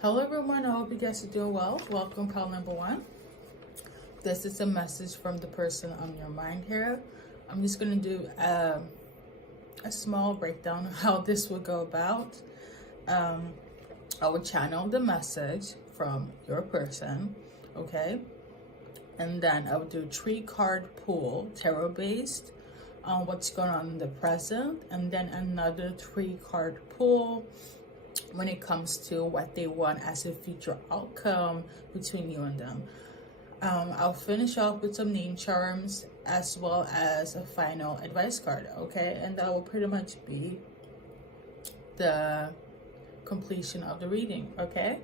Hello everyone, I hope you guys are doing well. Welcome, call number 1. This is a message from the person on your mind here. I'm just going to do a small breakdown of how this will go about. I will channel the message from your person, okay? And then I will do 3-card pull, tarot based, on what's going on in the present, and then another 3-card pull when it comes to what they want as a future outcome between you and them. I'll finish off with some name charms as well as a final advice card, okay? And that will pretty much be the completion of the reading, okay?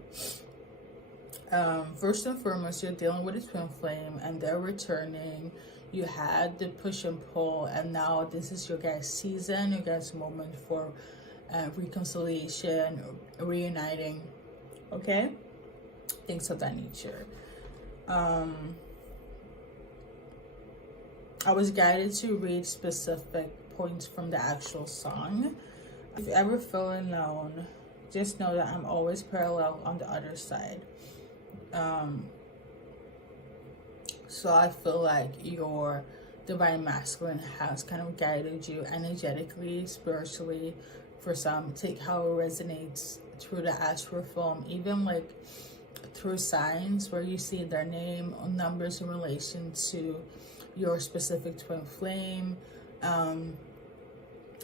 First and foremost, you're dealing with a twin flame and they're returning. You had the push and pull, and now this is your guys' season, your guys' moment for reconciliation, reuniting, okay? Things of that nature. I was guided to read specific points from the actual song. If you ever feel alone, just know that I'm always parallel on the other side. So I feel like your divine masculine has kind of guided you energetically, spiritually. For some, take how it resonates through the astral film, even like through signs where you see their name or numbers in relation to your specific twin flame,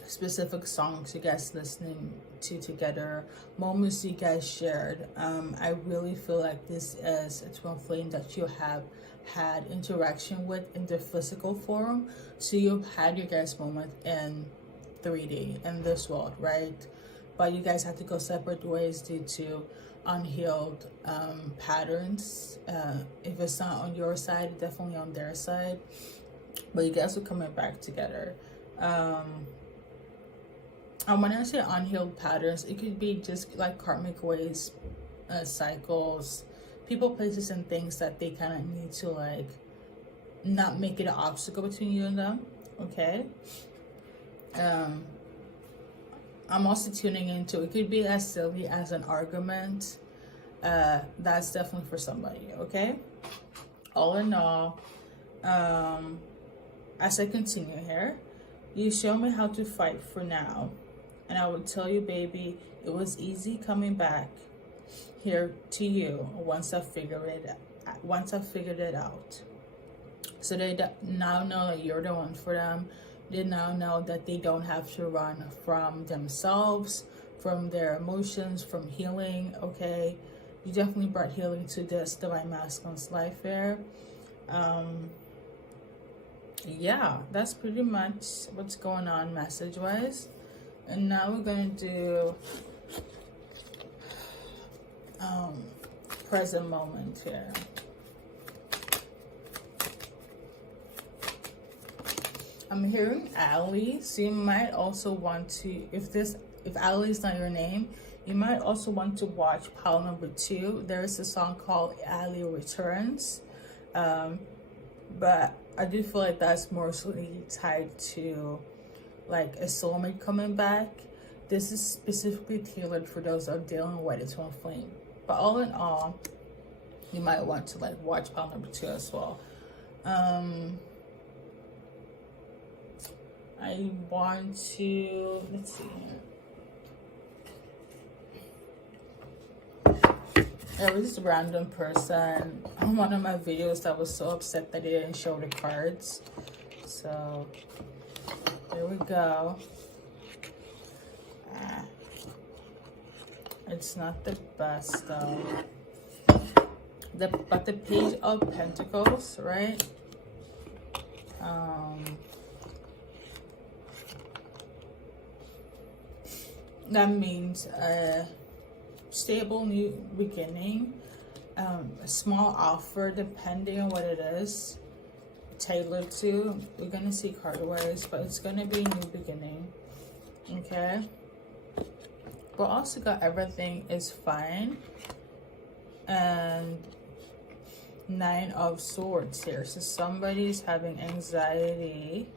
specific songs you guys listening to together, moments you guys shared. I really feel like this is a twin flame that you have had interaction with in the physical form. So you've had your guys' moment in 3D in this world, right? But you guys have to go separate ways due to unhealed patterns. If it's not on your side, definitely on their side. But you guys are coming back together. And when I say unhealed patterns, it could be just like karmic ways, cycles, people, places, and things that they kind of need to like not make it an obstacle between you and them, okay? I'm also tuning into, it could be as silly as an argument. That's definitely for somebody, okay? All in all, as I continue here, you show me how to fight for now. And I would tell you, baby, it was easy coming back here to you once I figured it out. So they now know that you're the one for them. They now know that they don't have to run from themselves, from their emotions, from healing, okay? You definitely brought healing to this divine masculine's life here. Yeah, that's pretty much what's going on message-wise. And now we're going to do present moment here. I'm hearing Allie, so you might also want to, if Allie is not your name, you might also want to watch pile number 2. There's a song called Allie Returns, but I do feel like that's mostly tied to like a soulmate coming back. This is specifically tailored for those that are dealing with a twin flame. But all in all, you might want to like watch pile number 2 as well. I want to, let's see here. There was this random person on one of my videos that was so upset that they didn't show the cards. So, there we go. It's not the best though. But the Page of Pentacles, right? That means a stable new beginning, a small offer depending on what it is, tailored to. We're going to see card-wise, but it's going to be a new beginning, okay? But also got everything is fine. And 9 of Swords here. So somebody's having anxiety,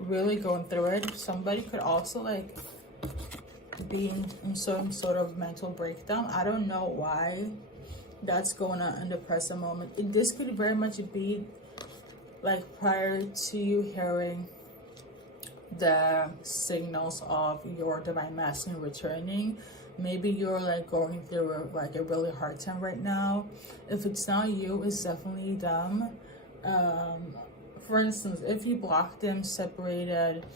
really going through it. Somebody could also like being in some sort of mental breakdown. I don't know why that's going on in the present moment. This could very much be like prior to you hearing the signals of your divine masculine returning. Maybe you're like going through like a really hard time right now. If it's not you, it's definitely them. For instance, if you block them, separated,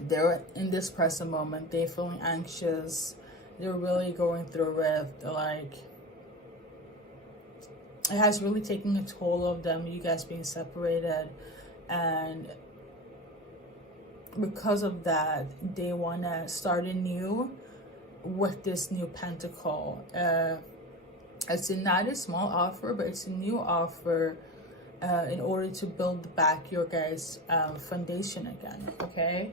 they're in this present moment, they're feeling anxious, they're really going through it, like it has really taken a toll of them, you guys being separated, and because of that, they want to start anew with this new pentacle. It's not a small offer, but it's a new offer in order to build back your guys' foundation again, okay?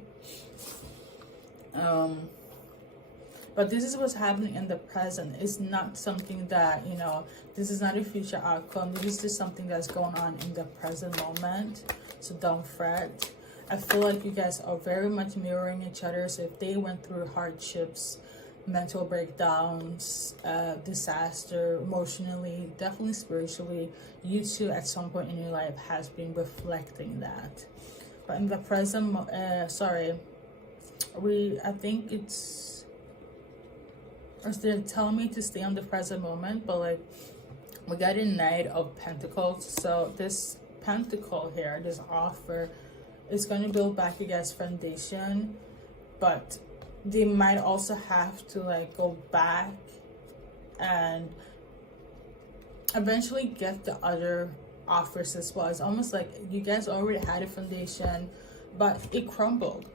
But this is what's happening in the present. It's not something that, you know, this is not a future outcome. This is just something that's going on in the present moment. So don't fret. I feel like you guys are very much mirroring each other. So if they went through hardships, mental breakdowns, disaster, emotionally, definitely spiritually, you two at some point in your life has been reflecting that. But in the present, I think they're telling me to stay on the present moment, but like we got a Knight of Pentacles. So this pentacle here, this offer, is going to build back your guys' foundation, but they might also have to like go back and eventually get the other offers as well. It's almost like you guys already had a foundation, but it crumbled,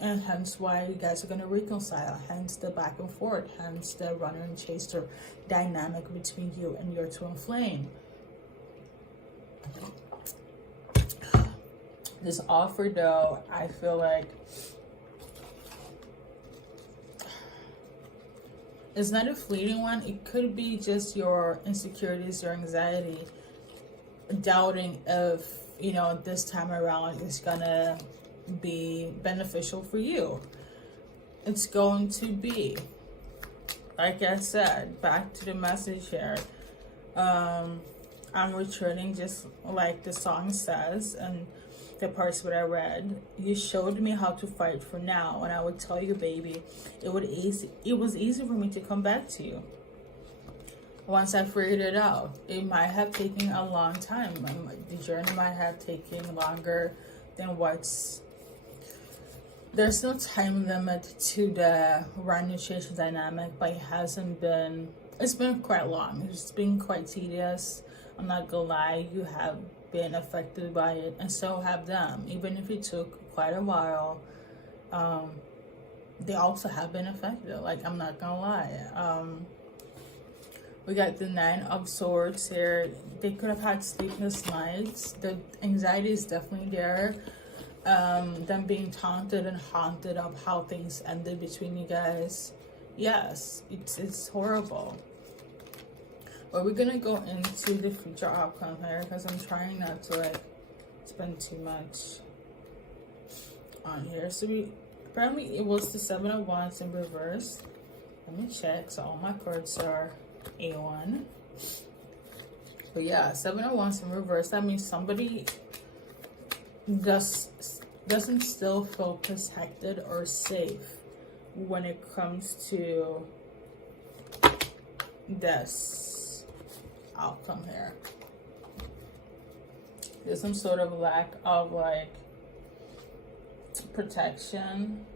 and hence why you guys are going to reconcile, hence the back and forth, hence the runner and chaser dynamic between you and your twin flame. This offer though, I feel like it's not a fleeting one. It could be just your insecurities, your anxiety, doubting if, you know, this time around it's gonna be beneficial for you. It's going to be, like I said, back to the message here. I'm returning just like the song says, and the parts that I read. You showed me how to fight for now, and I would tell you, baby, it was easy for me to come back to you once I figured it out. It might have taken a long time. The journey might have taken longer than there's no time limit to the renunciation dynamic, but it's been quite long. It's been quite tedious. I'm not gonna lie, you have been affected by it, and so have them. Even if it took quite a while, they also have been affected. Like, I'm not gonna lie. We got the Nine of Swords here. They could have had sleepless nights. The anxiety is definitely there. Them being taunted and haunted of how things ended between you guys. Yes, it's horrible. But we're gonna go into the future outcome here, because I'm trying not to like spend too much on here. So apparently it was the Seven of Wands in reverse. Let me check. So all my cards are A1. But yeah, Seven of Wands in reverse. That means somebody doesn't still feel protected or safe when it comes to this outcome here. There's some sort of lack of like protection.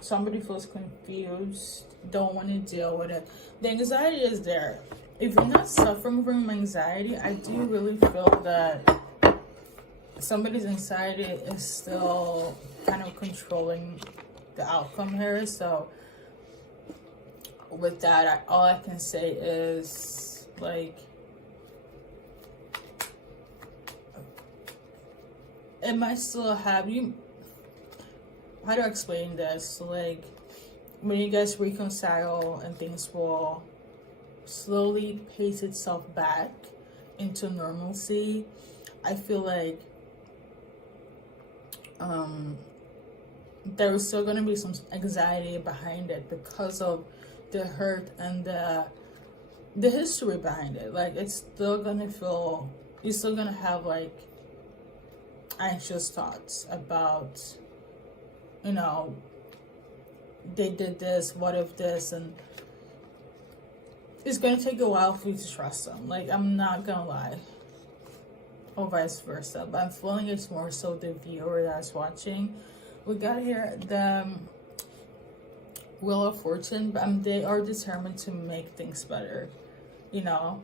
Somebody feels confused, don't want to deal with it. The anxiety is there. If you're not suffering from anxiety, I do really feel that somebody's anxiety is still kind of controlling the outcome here. So with that, all I can say is, like, it might still have you. How do I explain this? Like, when you guys reconcile and things will slowly pace itself back into normalcy, I feel like there's still going to be some anxiety behind it because of the hurt and the history behind it. Like, it's still going to feel, you're still going to have like anxious thoughts about, you know, they did this, what if this, and it's going to take a while for you to trust them. Like, I'm not going to lie. Or vice versa. But I'm feeling it's more so the viewer that's watching. We got here the Wheel of Fortune. But they are determined to make things better. You know,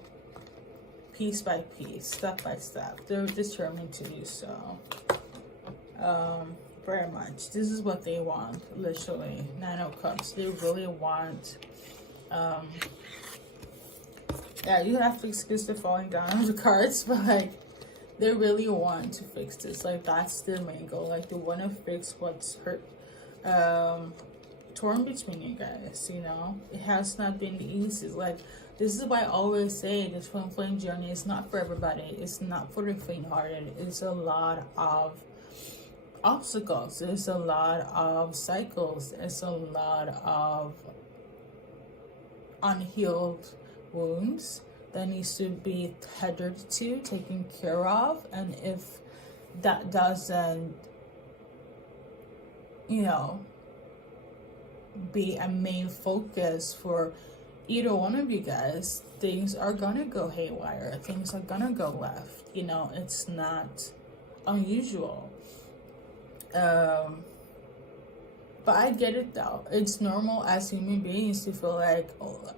piece by piece, step by step. They're determined to do so. Very much. This is what they want, literally. 9 of Cups. They really want... yeah, you have to excuse the falling down of the cards, but like, they really want to fix this. Like, that's their main goal. Like, they want to fix what's hurt, torn between you guys, you know. It has not been easy. Like, this is why I always say this twin flame journey is not for everybody. It's not for the faint-hearted. It's a lot of obstacles. There's a lot of cycles. There's a lot of unhealed wounds that needs to be tethered to, taken care of. And if that doesn't, you know, be a main focus for either one of you guys, things are gonna go haywire. Things are gonna go left. You know, it's not unusual. But I get it though. It's normal as human beings to feel like, oh,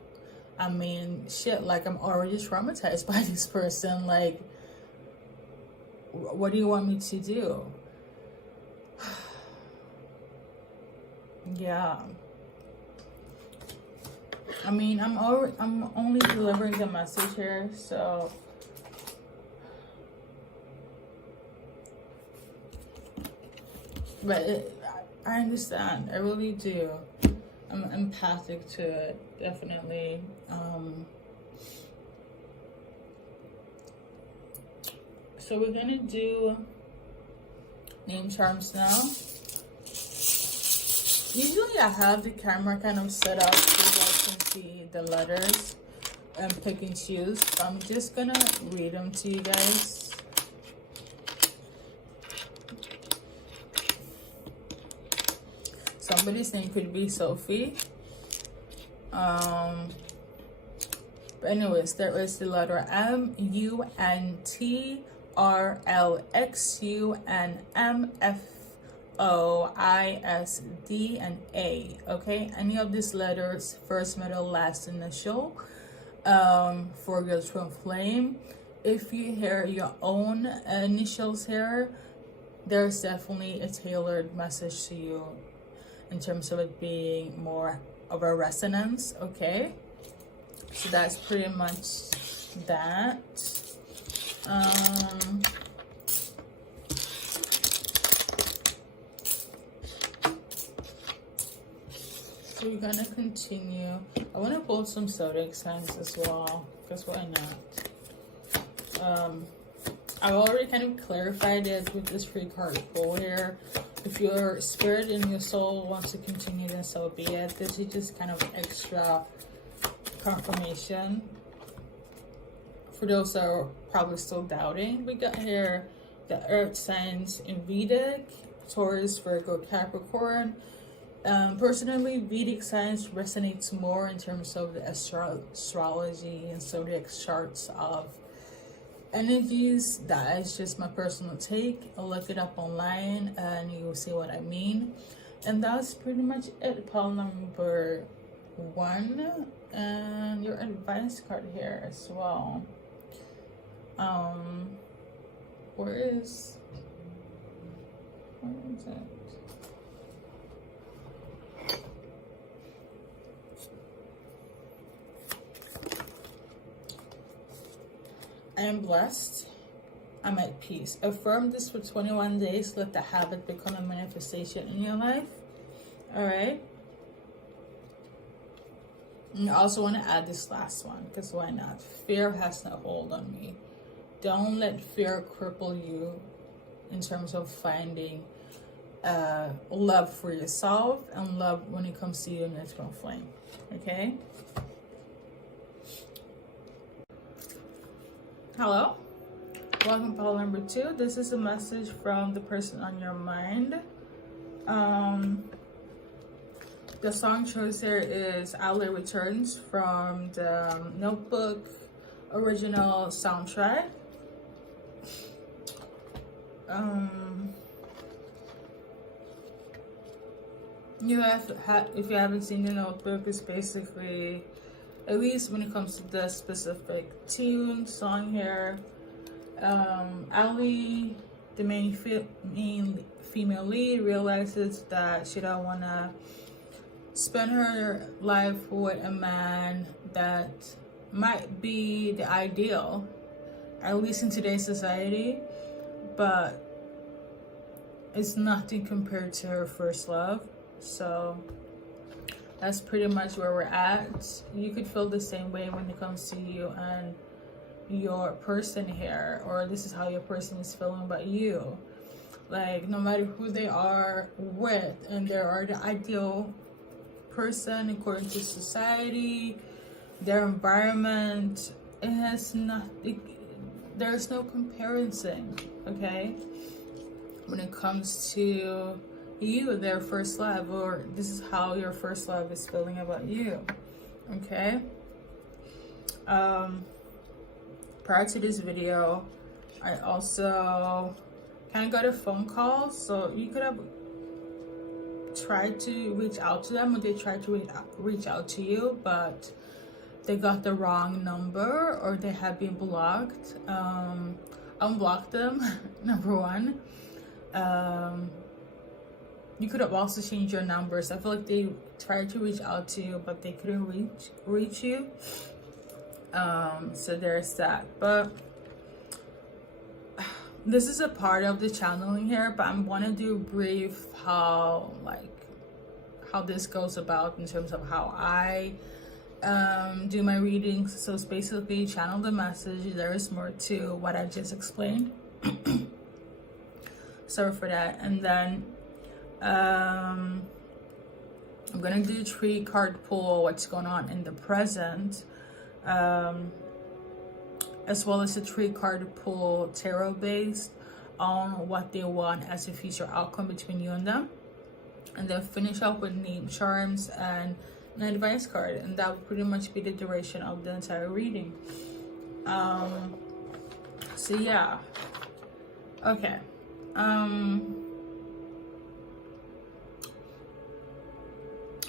I mean, shit, like, I'm already traumatized by this person. Like, what do you want me to do? Yeah. I mean, I'm only delivering the message here, so... But I understand. I really do. I'm empathic to it, definitely. So we're gonna do name charms now. Usually I have the camera kind of set up so you guys can see the letters and pick and choose. But I'm just gonna read them to you guys. Somebody's name could be Sophie. But anyways, there is the letter M, U, N, T, R, L, X, U, N, M, F, O, I, S, D, and A. Okay, any of these letters, first, middle, last initial, for your twin flame. If you hear your own initials here, there's definitely a tailored message to you in terms of it being more of a resonance. Okay, so that's pretty much that. So we're gonna continue. I want to pull some zodiac signs as well, because why not? I've already kind of clarified it with this free card pull here. If your spirit and your soul wants to continue, then so be it. This is just kind of extra confirmation for those that are probably still doubting. We got here the earth signs in Vedic, Taurus, Virgo, Capricorn. Personally, Vedic science resonates more in terms of the astrology and zodiac charts of energies. That is just my personal take. I'll look it up online and you will see what I mean. And that's pretty much it. Pile number 1, and your advice card here as well. Where is it? I am blessed. I'm at peace. Affirm this for 21 days. Let the habit become a manifestation in your life. All right. And I also want to add this last one, because why not? Fear has no hold on me. Don't let fear cripple you in terms of finding love for yourself and love when it comes to you and your twin flame. Okay. Hello, welcome to call number 2. This is a message from the person on your mind. The song choice here is Allie Returns from the Notebook original soundtrack. If you haven't seen the Notebook, it's basically, at least when it comes to the specific tune song here, Allie, the main female lead, realizes that she don't want to spend her life with a man that might be the ideal, at least in today's society, but it's nothing compared to her first love. So that's pretty much where we're at. You could feel the same way when it comes to you and your person here, or this is how your person is feeling about you. Like, no matter who they are with, and they are the ideal person according to society, their environment, it has nothing, there's no comparison, okay, when it comes to you, their first love, or this is how your first love is feeling about you. Okay. Prior to this video, I also kind of got a phone call, so you could have tried to reach out to them, or they tried to reach out to you, but they got the wrong number, or they have been blocked. Unblock them. Number one. You could have also changed your numbers. I feel like they tried to reach out to you, but they couldn't reach you. So there's that. But this is a part of the channeling here, but I'm gonna do brief how this goes about in terms of how I do my readings. So it's basically channel the message. There is more to what I just explained. Sorry for that. And then I'm gonna do a 3-card pull, what's going on in the present, as well as a 3-card pull tarot based on what they want as a future outcome between you and them, and then finish up with name charms and an advice card, and that would pretty much be the duration of the entire reading. So yeah, okay.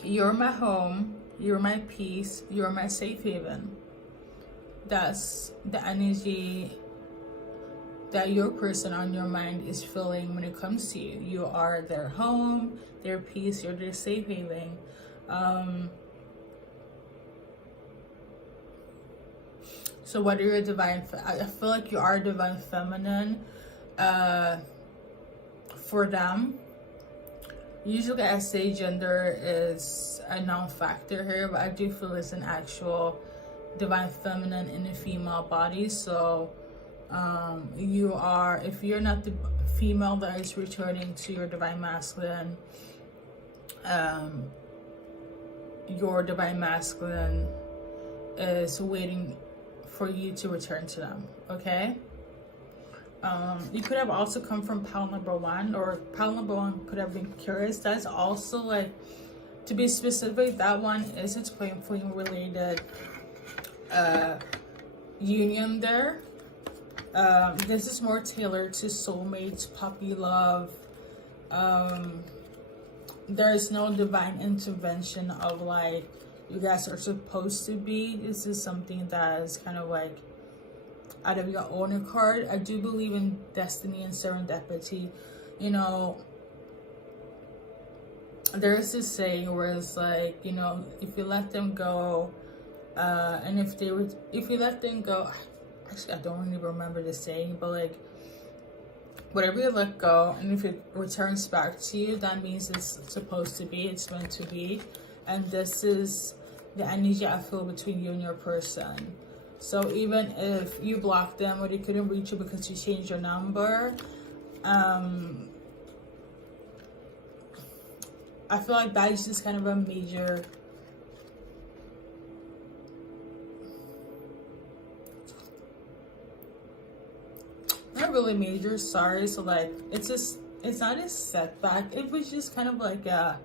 You're my home, you're my peace, you're my safe haven. That's the energy that your person on your mind is feeling when it comes to you. You are their home, their peace, you're their safe haven. So whether you're a divine, I feel like you are divine feminine for them. Usually I say gender is a non-factor here, but I do feel it's an actual divine feminine in a female body. So you are, if you're not the female that is returning to your divine masculine, your divine masculine is waiting for you to return to them, okay? You could have also come from pile number 1, or pile number 1 could have been curious. That's also, like, to be specific, that one is a twin flame related union there. This is more tailored to soulmates, puppy love. There is no divine intervention of like you guys are supposed to be. This is something that is kind of like out of your own card. I do believe in destiny and serendipity. You know, there's this saying where it's like, you know, if you let them go, and if you let them go, actually I don't really remember the saying, but like whatever you let go, and if it returns back to you, that means it's supposed to be, it's meant to be. And this is the energy I feel between you and your person. So even if you blocked them or they couldn't reach you because you changed your number, I feel like that is just kind of a major, not really major, sorry. So like, it's just, it's not a setback. It was just kind of like a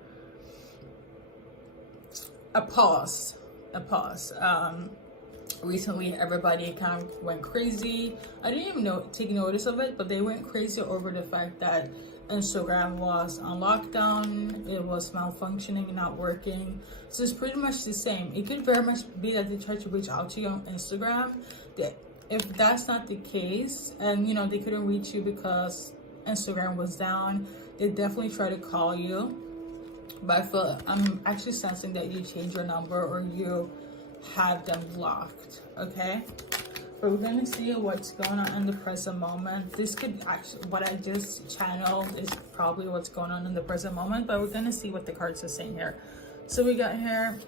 pause. Recently everybody kind of went crazy. I didn't even take notice of it, but they went crazy over the fact that Instagram was on lockdown, it was malfunctioning, not working. So it's pretty much the same. It could very much be that they tried to reach out to you on Instagram. If that's not the case, and you know, they couldn't reach you because Instagram was down, they definitely try to call you. But I'm actually sensing that you changed your number or you have them blocked. Okay, but we're gonna see what's going on in the present moment. This could actually, what I just channeled is probably what's going on in the present moment, but we're gonna see what the cards are saying here. So we got here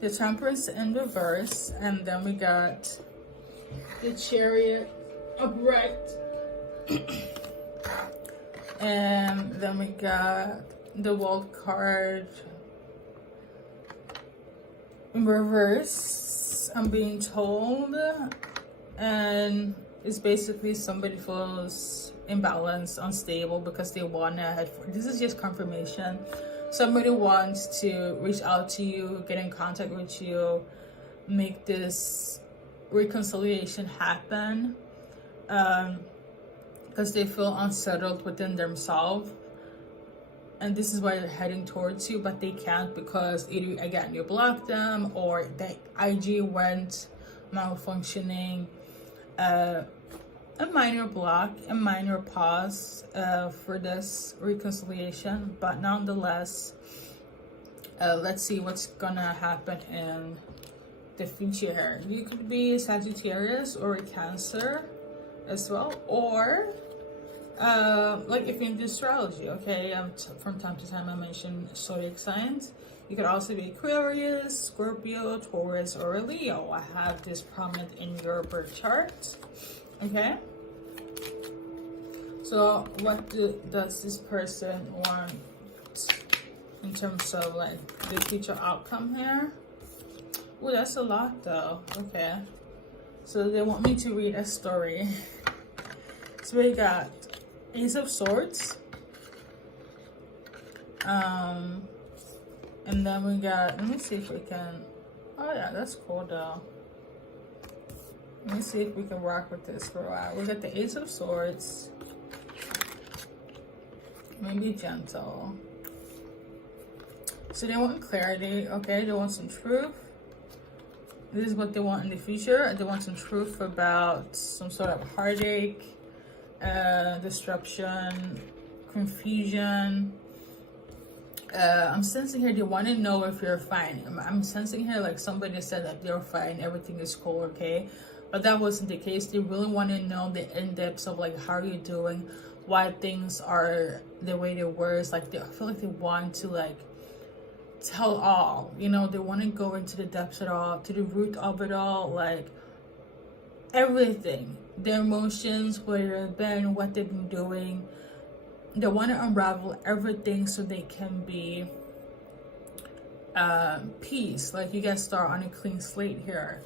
the Temperance in reverse, and then we got the Chariot upright, and then we got the World card in reverse, I'm being told, and it's basically somebody feels imbalanced, unstable because they want to head for, this is just confirmation. Somebody wants to reach out to you, get in contact with you, make this reconciliation happen, because they feel unsettled within themselves. And this is why they're heading towards you, but they can't because either, again, you blocked them or the IG went malfunctioning. A minor block, a minor pause for this reconciliation, but nonetheless, let's see what's gonna happen in the future here. You could be a Sagittarius or a Cancer as well, or like if you're into astrology, okay, from time to time I mention zodiac signs. You could also be Aquarius, Scorpio, Taurus, or a Leo. I have this prominent in your birth chart. Okay, so what does this person want in terms of like the future outcome here? Oh, that's a lot though. Okay, so they want me to read a story. So we got Ace of Swords, and then we got, let me see if we can, oh yeah, that's cool though. Let me see if we can rock with this for a while. We got the Ace of Swords. Maybe gentle. So they want clarity, okay? They want some truth. This is what they want in the future. They want some truth about some sort of heartache, disruption, confusion. I'm sensing here they want to know if you're fine. I'm sensing here like somebody said that they're fine, everything is cool, okay? But that wasn't the case. They really want to know the in-depths of like how you're doing, why things are the way they were. It's like I feel like they want to like tell all, you know, they want to go into the depths of it all, to the root of it all, like everything, their emotions, where they've been, what they've been doing. They want to unravel everything so they can be peace. Like you guys start on a clean slate here.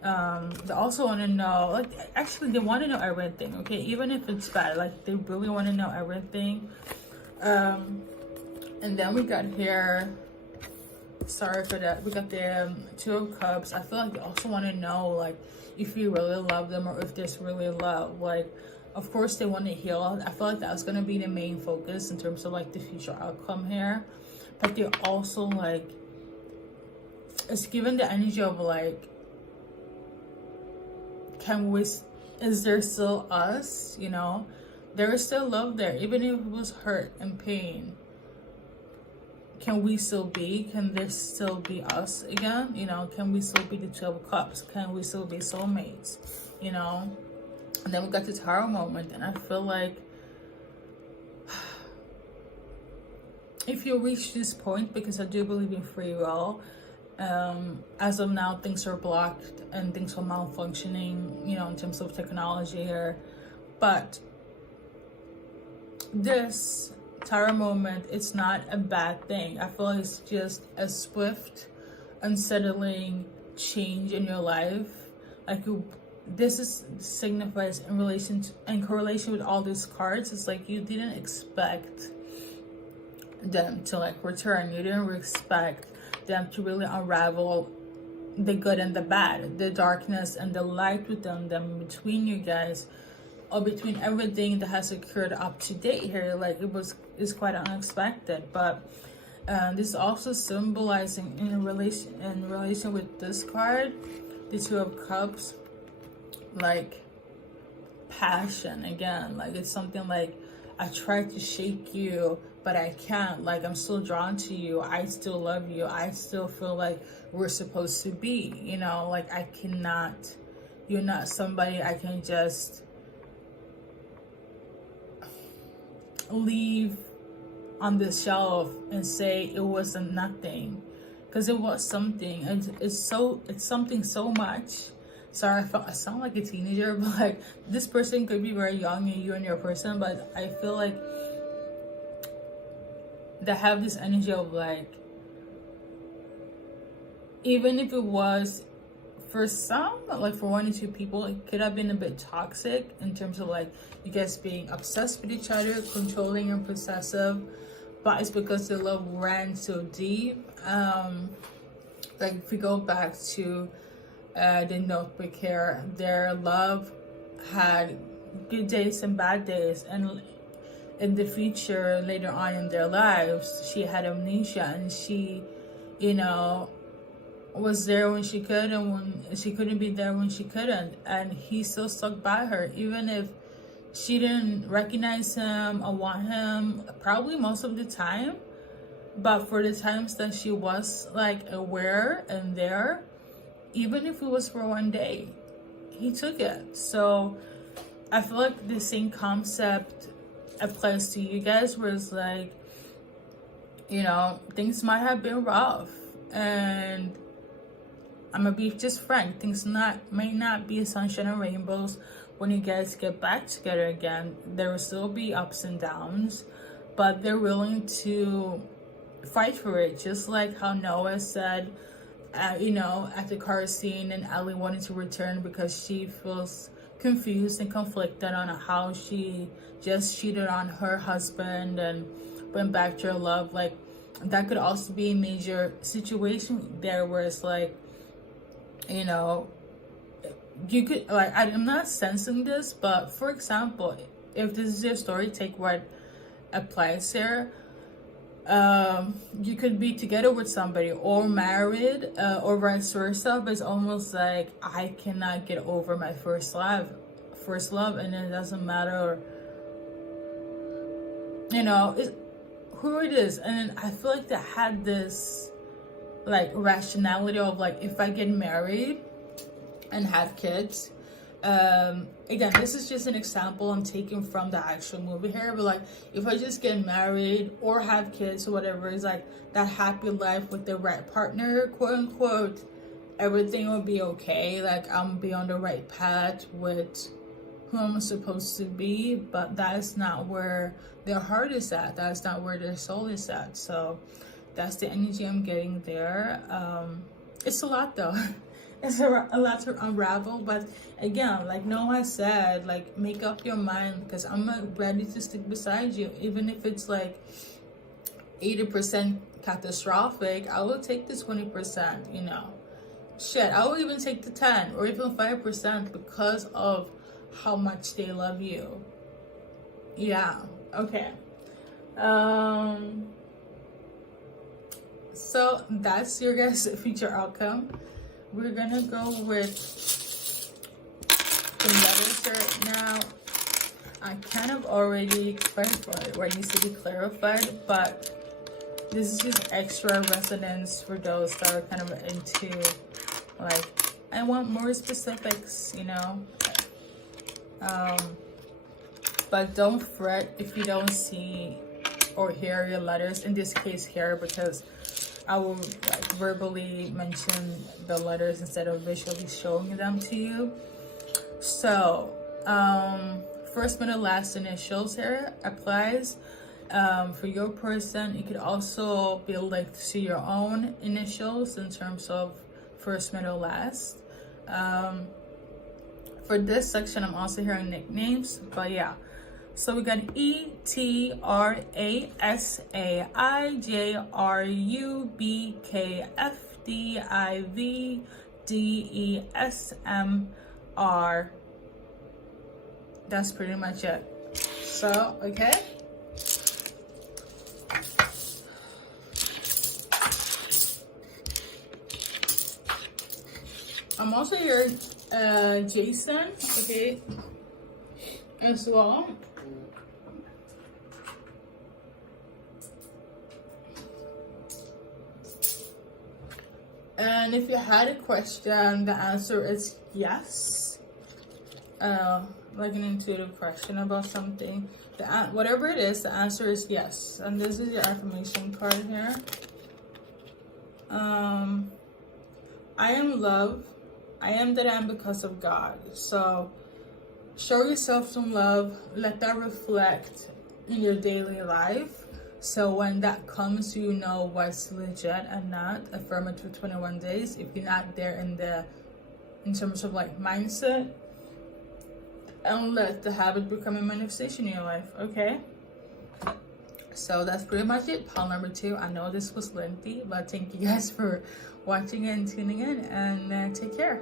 They also want to know, like, actually they want to know everything, okay, even if it's bad, like they really want to know everything. And then we got here, sorry for that, we got the Two of Cups. I feel like they also want to know like if you really love them or if there's really love. Like, of course they want to heal. I feel like that's going to be the main focus in terms of like the future outcome here, but they also like, it's given the energy of like, is there still us, you know? There is still love there, even if it was hurt and pain. Can we still be? Can there still be us again? You know, can we still be the Two of Cups? Can we still be soulmates? You know? And then we got the Tower moment, and I feel like if you reach this point, because I do believe in free will, as of now things are blocked and things are malfunctioning, you know, in terms of technology here, but this Tower moment, it's not a bad thing. I feel like it's just a swift, unsettling change in your life. Like this is signifies in correlation with all these cards. It's like you didn't expect them to like return. You didn't expect them to really unravel the good and the bad, the darkness and the light within them, between you guys, or between everything that has occurred up to date here. Like it's quite unexpected. But this is also symbolizing in relation with this card, the Two of Cups, like passion again. Like it's something like, I tried to shake you, but I can't. Like, I'm still drawn to you. I still love you. I still feel like we're supposed to be, you know, like I cannot, you're not somebody I can just leave on the shelf and say it wasn't nothing, because it was something. It's something so much. Sorry, I sound like a teenager, but like, this person could be very young and you and your person, but I feel like they have this energy of like, even if it was for some, like for 1 or 2 people, it could have been a bit toxic in terms of like you guys being obsessed with each other, controlling and possessive, but it's because the love ran so deep. Like if we go back to the notebook here, their love had good days and bad days, and in the future, later on in their lives, she had amnesia, and she, you know, was there when she could, and when she couldn't be there when she couldn't, and he still stuck by her, even if she didn't recognize him or want him, probably most of the time. But for the times that she was like aware and there, even if it was for 1 day, he took it. So I feel like the same concept applies to you guys, where it's like, you know, things might have been rough, and I'm gonna be just frank, things may not be a sunshine and rainbows when you guys get back together again. There will still be ups and downs, but they're willing to fight for it, just like how Noah said, you know, at the car scene, and Allie wanted to return because she feels confused and conflicted on how she just cheated on her husband and went back to her love. Like, that could also be a major situation there, where it's like, you know, you could, like, I'm not sensing this, but for example, if this is your story, take what applies here. You could be together with somebody or married, or vice versa, but it's almost like, I cannot get over my first love, and it doesn't matter, you know, who it is. And I feel like they had this like rationality of like, if I get married and have kids, again, this is just an example I'm taking from the actual movie here, but like, if I just get married or have kids or whatever, it's like that happy life with the right partner, quote unquote, everything will be okay. Like, I'm gonna be on the right path with who I'm supposed to be, but that's not where their heart is at. That's not where their soul is at. So that's the energy I'm getting there. It's a lot though. It's a lot to unravel, but again, like Noah said, like, make up your mind, because I'm ready to stick beside you, even if it's like 80% catastrophic. I will take the 20%, you know, shit, I will even take the 10 or even 5% because of how much they love you. Yeah, okay. So that's your guys' future outcome. We're gonna go with the letters right now. I kind of already clarified what needs to be clarified, but this is just extra resonance for those that are kind of into, like, I want more specifics, you know. But don't fret if you don't see or hear your letters, in this case here, because I will like verbally mention the letters instead of visually showing them to you. So first, middle, last initials here applies. For your person, it could also be like to see your own initials in terms of first, middle, last. For this section, I'm also hearing nicknames, but yeah. So we got ETRASAIJRUBKFDIVDESMR. That's pretty much it. So, okay. I'm also hearing Jason, okay, as well. And if you had a question, the answer is yes. Like an intuitive question about something. Whatever it is, the answer is yes. And this is your affirmation card here. I am love. I am that I am because of God. So show yourself some love. Let that reflect in your daily life. So when that comes, you know what's legit and not. Affirm it for 21 days. If you're not there in terms of like mindset, and let the habit become a manifestation in your life. Okay. So that's pretty much it. Pile number 2. I know this was lengthy, but thank you guys for watching and tuning in, and take care.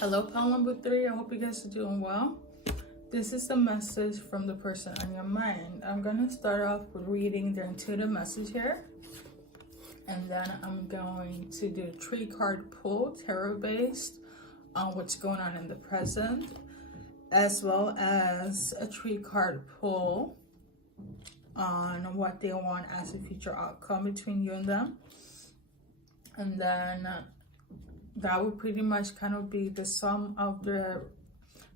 Hello, pile number 3. I hope you guys are doing well. This is the message from the person on your mind. I'm going to start off with reading their intuitive message here. And then I'm going to do a 3-card pull, tarot based, on what's going on in the present, as well as a 3-card pull on what they want as a future outcome between you and them. And then that would pretty much kind of be the sum of the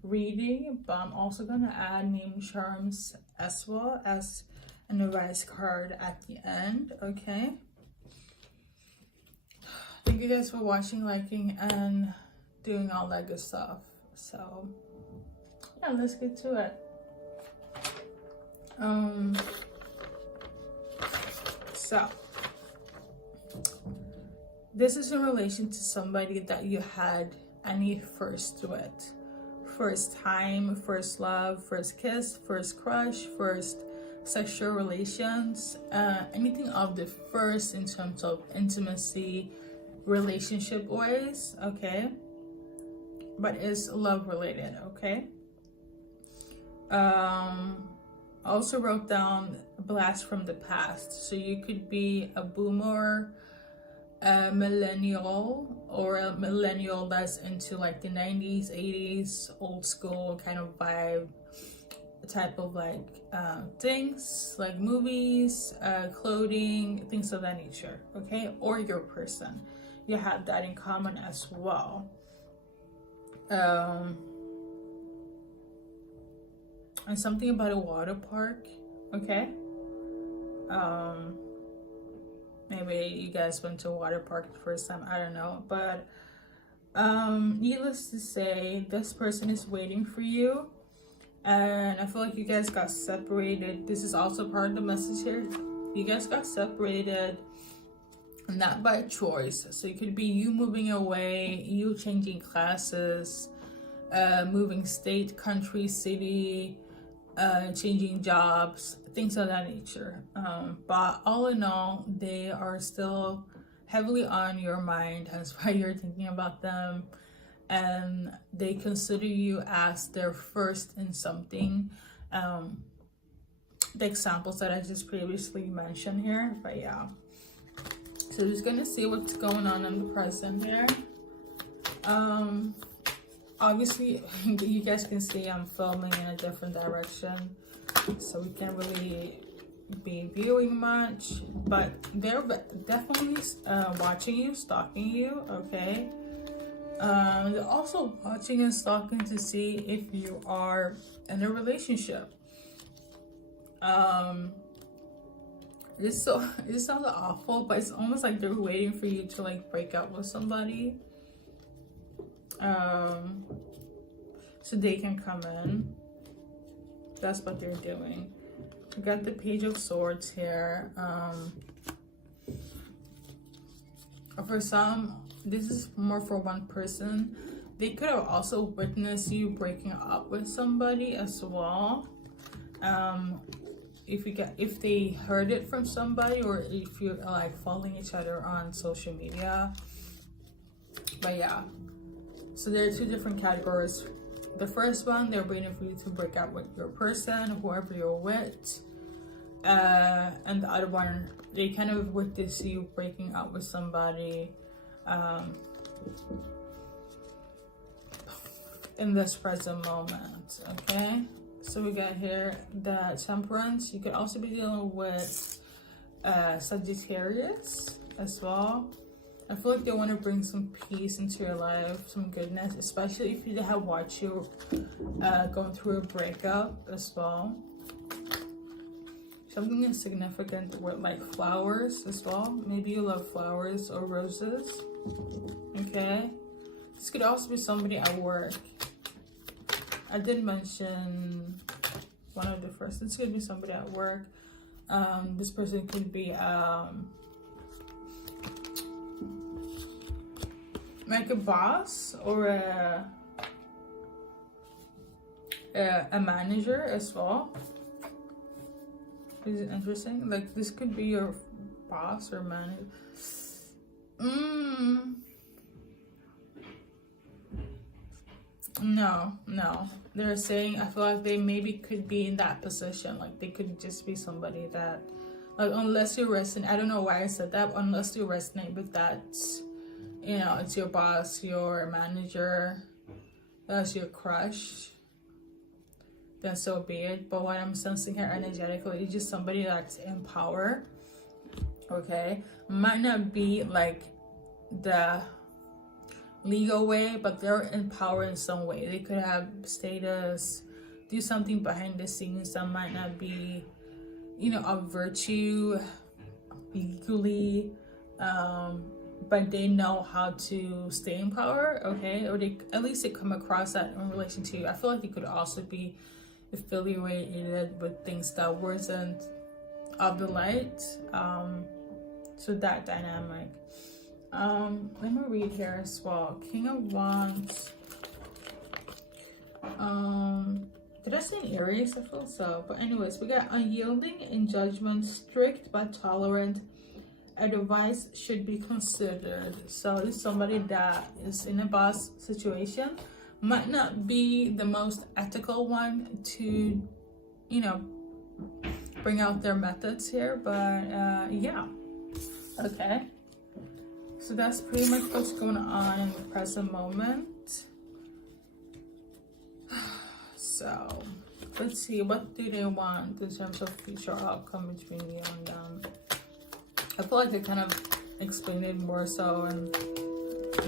reading, but I'm also going to add name charms as well as an advice card at the end. Okay, thank you guys for watching, liking, and doing all that good stuff. So yeah, let's get to it. So this is in relation to somebody that you had any first with. First time, first love, first kiss, first crush, first sexual relations, anything of the first in terms of intimacy, relationship wise, okay? But it's love related, okay? Also wrote down a blast from the past. So you could be a boomer, a millennial, or a millennial that's into like the 90s, 80s, old school kind of vibe, type of like things, like movies, clothing, things of that nature, okay? Or your person. You have that in common as well. And something about a water park, okay? Maybe you guys went to a water park the first time, I don't know. But needless to say, this person is waiting for you. And I feel like you guys got separated. This is also part of the message here. You guys got separated, not by choice. So it could be you moving away, you changing classes, moving state, country, city, changing jobs, things of that nature. But all in all, they are still heavily on your mind. That's why you're thinking about them, and they consider you as their first in something. The examples that I just previously mentioned here, but yeah. So just gonna see what's going on in the present here. Obviously, you guys can see I'm filming in a different direction, so we can't really be viewing much, but they're definitely watching you, stalking you, okay? They're also watching and stalking to see if you are in a relationship. This sounds awful, but it's almost like they're waiting for you to like break up with somebody, so they can come in. That's what they're doing. We got the Page of Swords here. For some, this is more for one person. They could have also witnessed you breaking up with somebody as well. If they heard it from somebody, or if you're like following each other on social media. But yeah, so there are two different categories. The first one, they're waiting for you to break up with your person, whoever you're with. And the other one, they kind of witness you breaking up with somebody in this present moment. Okay, so we got here the Temperance. You could also be dealing with Sagittarius as well. I feel like they want to bring some peace into your life, some goodness, especially if you have watched you going through a breakup as well. Something is significant with like flowers as well. Maybe you love flowers or roses. Okay. This could also be somebody at work. I did mention one of the first. This could be somebody at work. This person could be like a boss or a manager as well. Is it interesting? Like this could be your boss or manager. No. They're saying, I feel like they maybe could be in that position. Like they could just be somebody that, like, unless you resonate, I don't know why I said that, but unless you resonate with that, you know, it's your boss, your manager, that's your crush, then so be it. But what I'm sensing here energetically is just somebody that's in power. Okay, might not be like the legal way, but they're in power in some way. They could have status, do something behind the scenes that might not be, you know, of virtue legally, but they know how to stay in power. Okay, or they at least they come across that in relation to you. I feel like they could also be affiliated with things that wasn't of the light. So that dynamic. Let me read here as well. King of Wands. Did I say Aries? I feel so. But anyways, we got unyielding in judgment, strict but tolerant. Advice should be considered. So it's somebody that is in a boss situation. Might not be the most ethical one to, you know, bring out their methods here, but yeah. Okay. So that's pretty much what's going on in the present moment. So let's see, what do they want in terms of future outcome between you and them? I feel like they kind of explained it more so in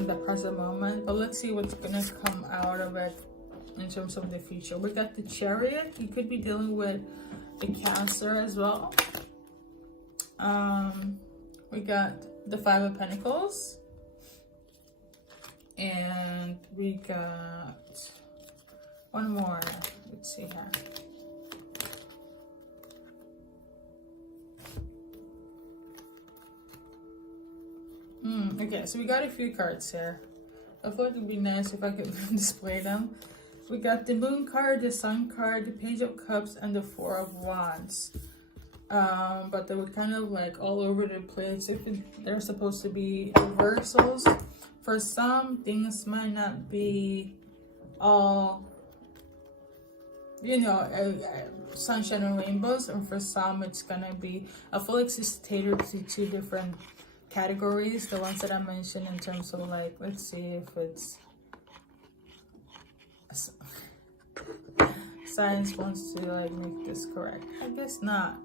the present moment, but let's see what's gonna come out of it in terms of the future. We got the Chariot. You could be dealing with a Cancer as well. We got the Five of Pentacles, and we got one more. Let's see here. Okay, so we got a few cards here. I thought it would be nice if I could display them. We got the Moon card, the Sun card, the Page of Cups, and the Four of Wands. But they were kind of like all over the place. They're supposed to be reversals. For some, things might not be all, you know, sunshine and rainbows, and for some it's gonna be, I feel like it's catered to two different categories. The ones that I mentioned in terms of like, let's see if it's science wants to like make this correct. I guess not.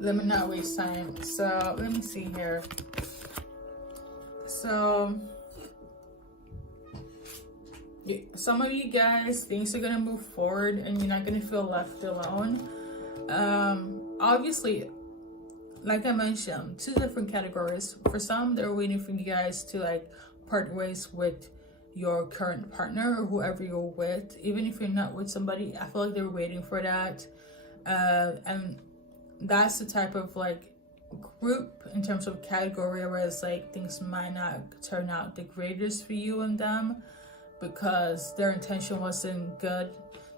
Let me not waste time. So let me see here. So some of you guys, things are gonna move forward and you're not gonna feel left alone. Obviously, like I mentioned, two different categories. For some, they're waiting for you guys to like part ways with your current partner or whoever you're with. Even if you're not with somebody, I feel like they're waiting for that. And that's the type of like group in terms of category where it's like things might not turn out the greatest for you and them because their intention wasn't good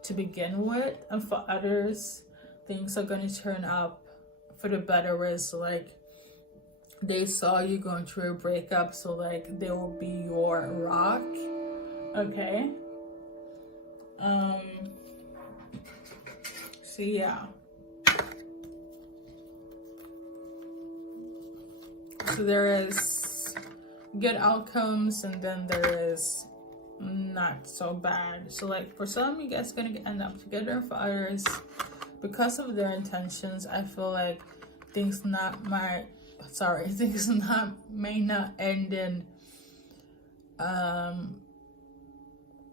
to begin with. And for others, things are going to turn out for the better, where it's like they saw you going through a breakup, so like they will be your rock. Okay. So yeah. So there is good outcomes, and then there is not so bad. So like for some, you guys are gonna end up together. For others, because of their intentions, I feel like things may not end in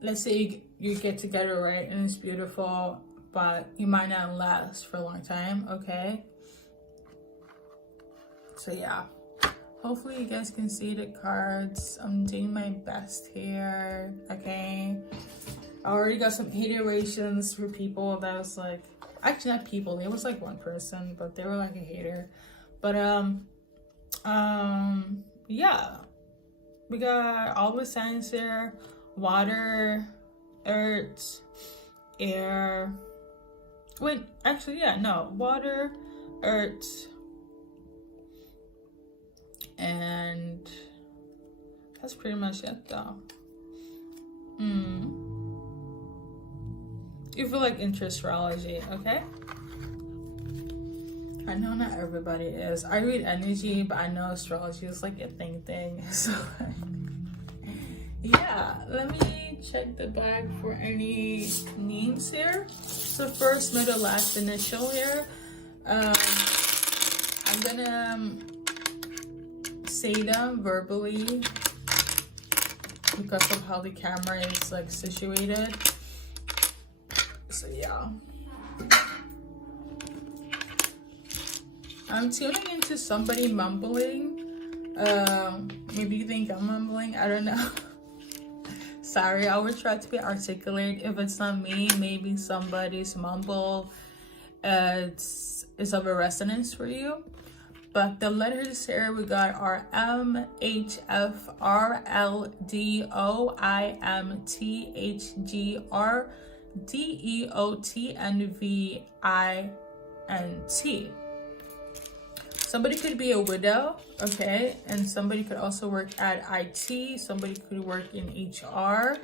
let's say you get together, right, and it's beautiful, but you might not last for a long time. Okay, so yeah, hopefully you guys can see the cards. I'm doing my best here. Okay, I already got some haterations for people that was like, actually not people, it was like one person, but they were like a hater. But yeah, we got all the signs here: water, earth, air. Wait, actually, yeah, no, water, earth, and that's pretty much it though. You feel like into astrology, okay? I know not everybody is. I read energy, but I know astrology is like a thing. So yeah, let me check the bag for any names here. So first, middle, last, initial here. I'm gonna say them verbally because of how the camera is like situated. So yeah. I'm tuning into somebody mumbling. Maybe you think I'm mumbling, I don't know. Sorry, I will try to be articulate. If it's not me, maybe somebody's mumble it's of a resonance for you. But the letters here we got are M, H, F, R, L, D, O, I, M, T, H, G, R, D, E, O, T, N, V, I, N, T. Somebody could be a widow, okay? And somebody could also work at IT. Somebody could work in HR.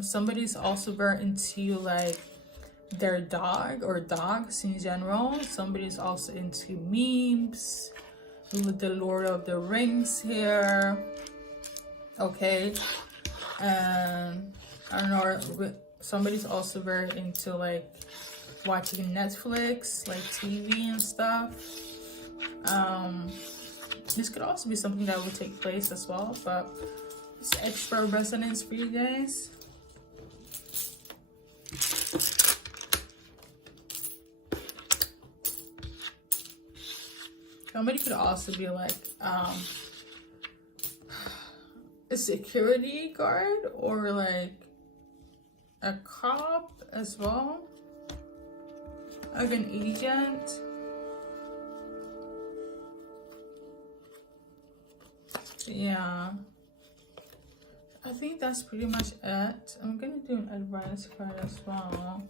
Somebody's also very into like their dog or dogs in general. Somebody's also into memes, with the Lord of the Rings here, okay? And I don't know, somebody's also very into like watching Netflix, like TV and stuff. This could also be something that will take place as well, but it's extra resonance for you guys. Somebody could also be like a security guard or like a cop as well, like an agent. Yeah, I think that's pretty much it. I'm gonna do an advice card as well.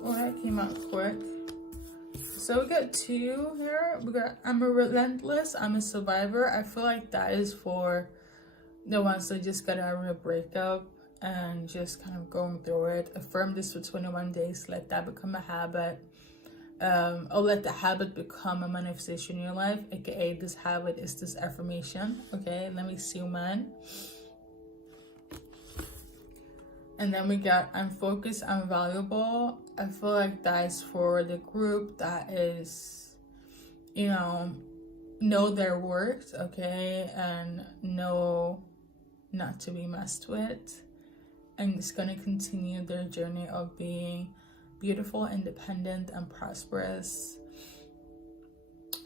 Well, that came out quick. So we got two here. We got I'm a relentless, I'm a survivor. I feel like that is for the ones that just got out of a breakup and just kind of going through it. Affirm this for 21 days. Let that become a habit. Or let the habit become a manifestation in your life, aka this habit is this affirmation. Okay, let me see, man. And then we got I'm focused, I'm valuable. I feel like that's for the group that is, you know their worth, okay, and know not to be messed with, and it's gonna continue their journey of being beautiful, independent, and prosperous.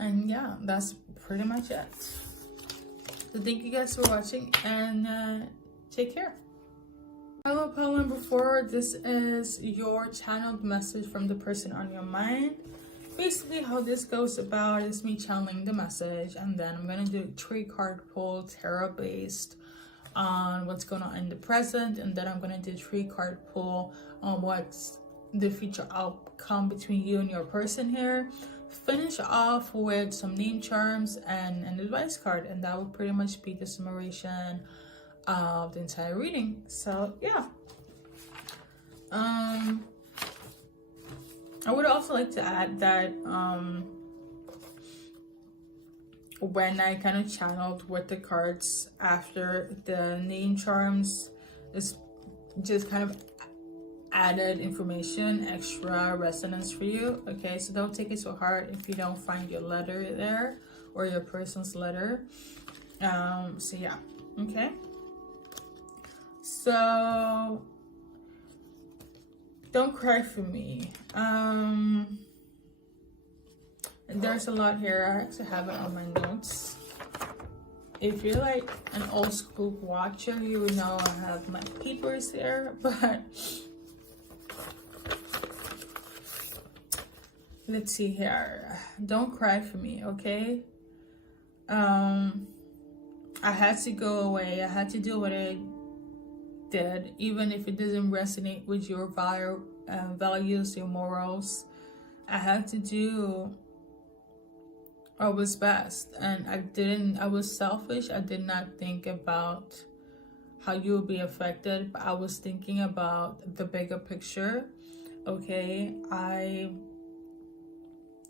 And yeah, that's pretty much it. So thank you guys for watching, and take care. Hello, pile number 4. This is your channeled message from the person on your mind. Basically, how this goes about is me channeling the message, and then I'm gonna do a 3-card pull, tarot based, on what's going on in the present, and then I'm gonna do a 3-card pull on what's the future outcome between you and your person here. Finish off with some name charms and an advice card, and that will pretty much be the summation of the entire reading. So yeah, I would also like to add that when I kind of channeled with the cards after the name charms, is just kind of added information, extra resonance for you. Okay, so don't take it so hard if you don't find your letter there or your person's letter. So yeah, okay. So don't cry for me. There's a lot here. I actually have it on my notes. If you're like an old school watcher, you would know I have my papers there, but let's see here. Don't cry for me, okay? I had to go away. I had to do what I did, even if it doesn't resonate with your values, your morals. I had to do what was best, and I was selfish. I did not think about how you would be affected, but I was thinking about the bigger picture. Okay,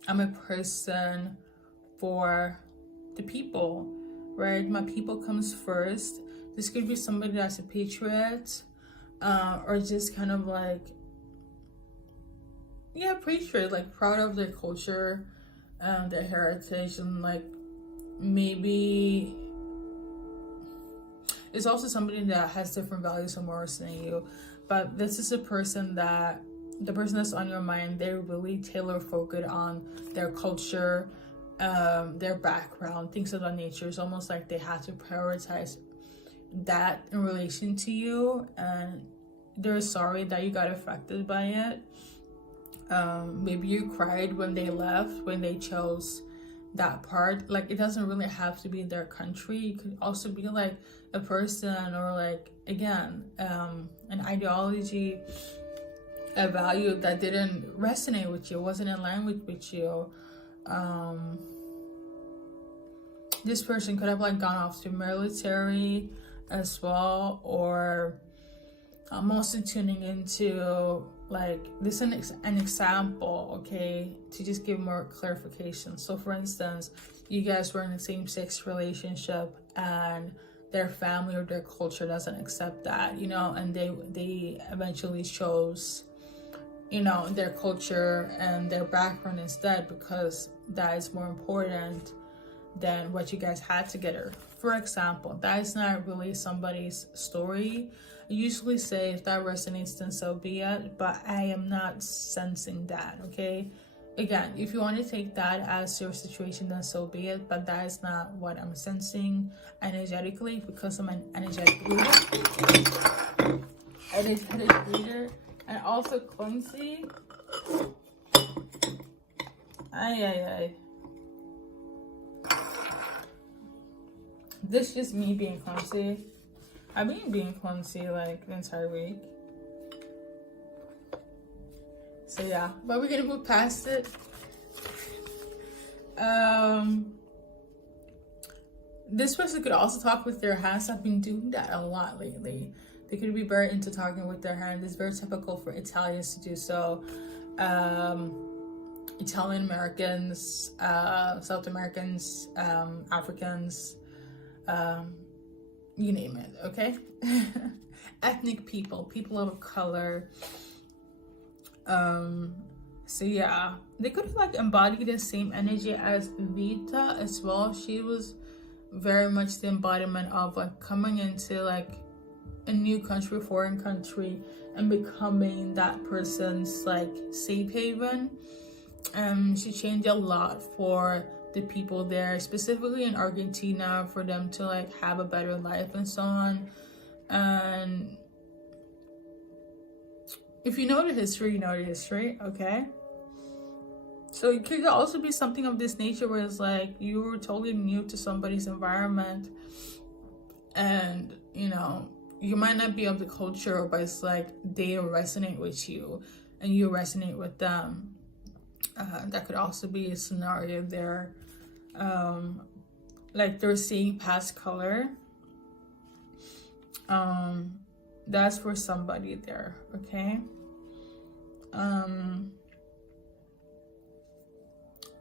I'm a person for the people, right? My people comes first. This could be somebody that's a patriot, or just kind of like, yeah, patriot, like proud of their culture, their heritage, and like maybe it's also somebody that has different values and morals than you. But this is a person that, the person that's on your mind, they're really tailor focused on their culture, their background, things of that nature. It's almost like they have to prioritize that in relation to you, and they're sorry that you got affected by it. Maybe you cried when they left, when they chose that part. Like, it doesn't really have to be their country. You could also be like a person, or like, again, an ideology, a value that didn't resonate with you, wasn't in line with you. This person could have like gone off to military as well, or I'm also tuning into like this is an example, okay, to just give more clarification. So for instance, you guys were in a same-sex relationship and their family or their culture doesn't accept that, you know, and they eventually chose, you know, their culture and their background instead, because that is more important than what you guys had together. For example, that is not really somebody's story. I usually say if that resonates, then so be it, but I am not sensing that, okay? Again, if you want to take that as your situation, then so be it, but that is not what I'm sensing energetically, because I'm an energetic reader, and also clumsy. This is just me being clumsy. I've been being clumsy like the entire week. So yeah, but we're gonna move past it. This person could also talk with their hands. I've been doing that a lot lately. They could be very into talking with their hands. It's very typical for Italians to do so. Italian Americans, South Americans, Africans, you name it, okay? Ethnic people of color. So yeah, they could have like embodied the same energy as Vita as well. She was very much the embodiment of like coming into like a new country, foreign country, and becoming that person's like safe haven. She changed a lot for the people there, specifically in Argentina, for them to like have a better life and so on. And if you know the history, you know the history, okay? So it could also be something of this nature where it's like you were totally new to somebody's environment, and you know, you might not be of the culture, but it's like they resonate with you and you resonate with them. That could also be a scenario there. Like they're seeing past color. That's for somebody there, okay?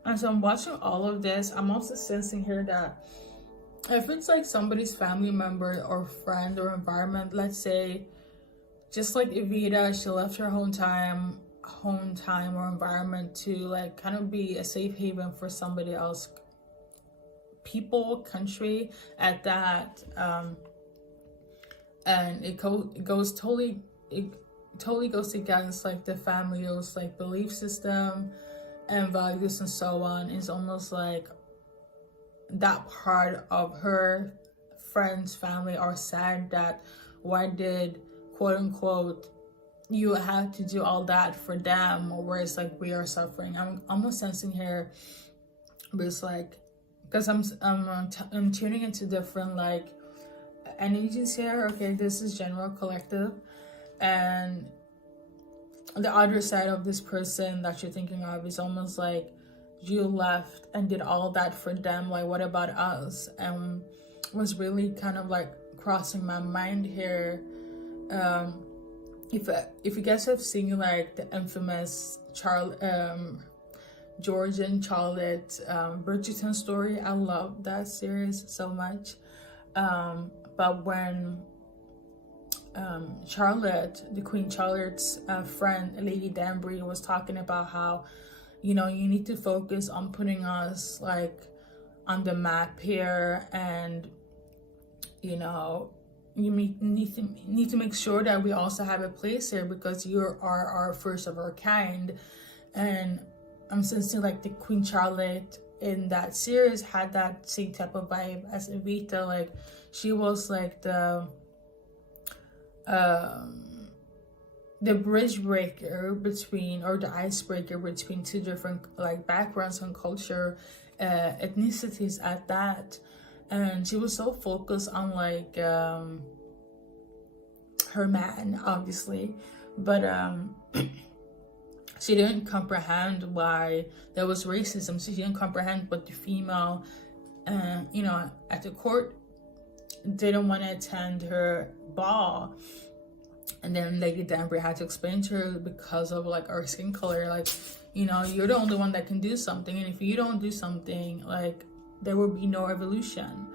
As I'm watching all of this, I'm also sensing here that if it's like somebody's family member or friend or environment, let's say, just like Evita, she left her hometown or environment to like kind of be a safe haven for somebody else, people, country at that. And it goes totally goes against like the family's like belief system and values and so on. It's almost like that part of her friends, family are sad that why did, quote unquote, you have to do all that for them, or it's like we are suffering. I'm almost sensing here, but it's like, because I'm tuning into different like energies here. Okay, this is general collective, and the other side of this person that you're thinking of is almost like you left and did all that for them, like what about us? And was really kind of like crossing my mind here. If you guys have seen like the infamous George and Charlotte Bridgerton story, I love that series so much. But when Charlotte, the Queen Charlotte's friend, Lady Danbury, was talking about how, you know, you need to focus on putting us like on the map here, and you know, you need to make sure that we also have a place here because you are our first of our kind. And I'm sensing like the Queen Charlotte in that series had that same type of vibe as Evita. Like she was like the bridge breaker between, or the icebreaker between two different like backgrounds and culture, ethnicities at that. And she was so focused on like her man, obviously, but she didn't comprehend why there was racism. She didn't comprehend what the female, you know, at the court didn't want to attend her ball. And then Lady Danbury had to explain to her, because of like our skin color, like, you know, you're the only one that can do something, and if you don't do something, like there will be no evolution.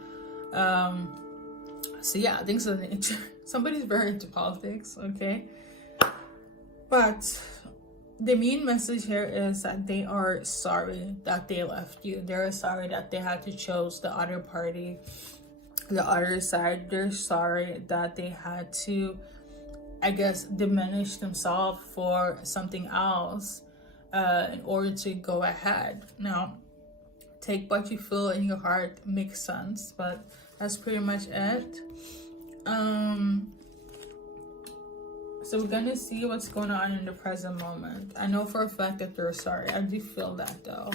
So yeah, things of nature. Somebody's very into politics, okay? But the main message here is that they are sorry that they left you. They're sorry that they had to choose the other party, the other side. They're sorry that they had to, I guess, diminish themselves for something else in order to go ahead. Now, take what you feel in your heart, makes sense, but that's pretty much it. So we're gonna see what's going on in the present moment. I know for a fact that they're sorry. I do feel that though.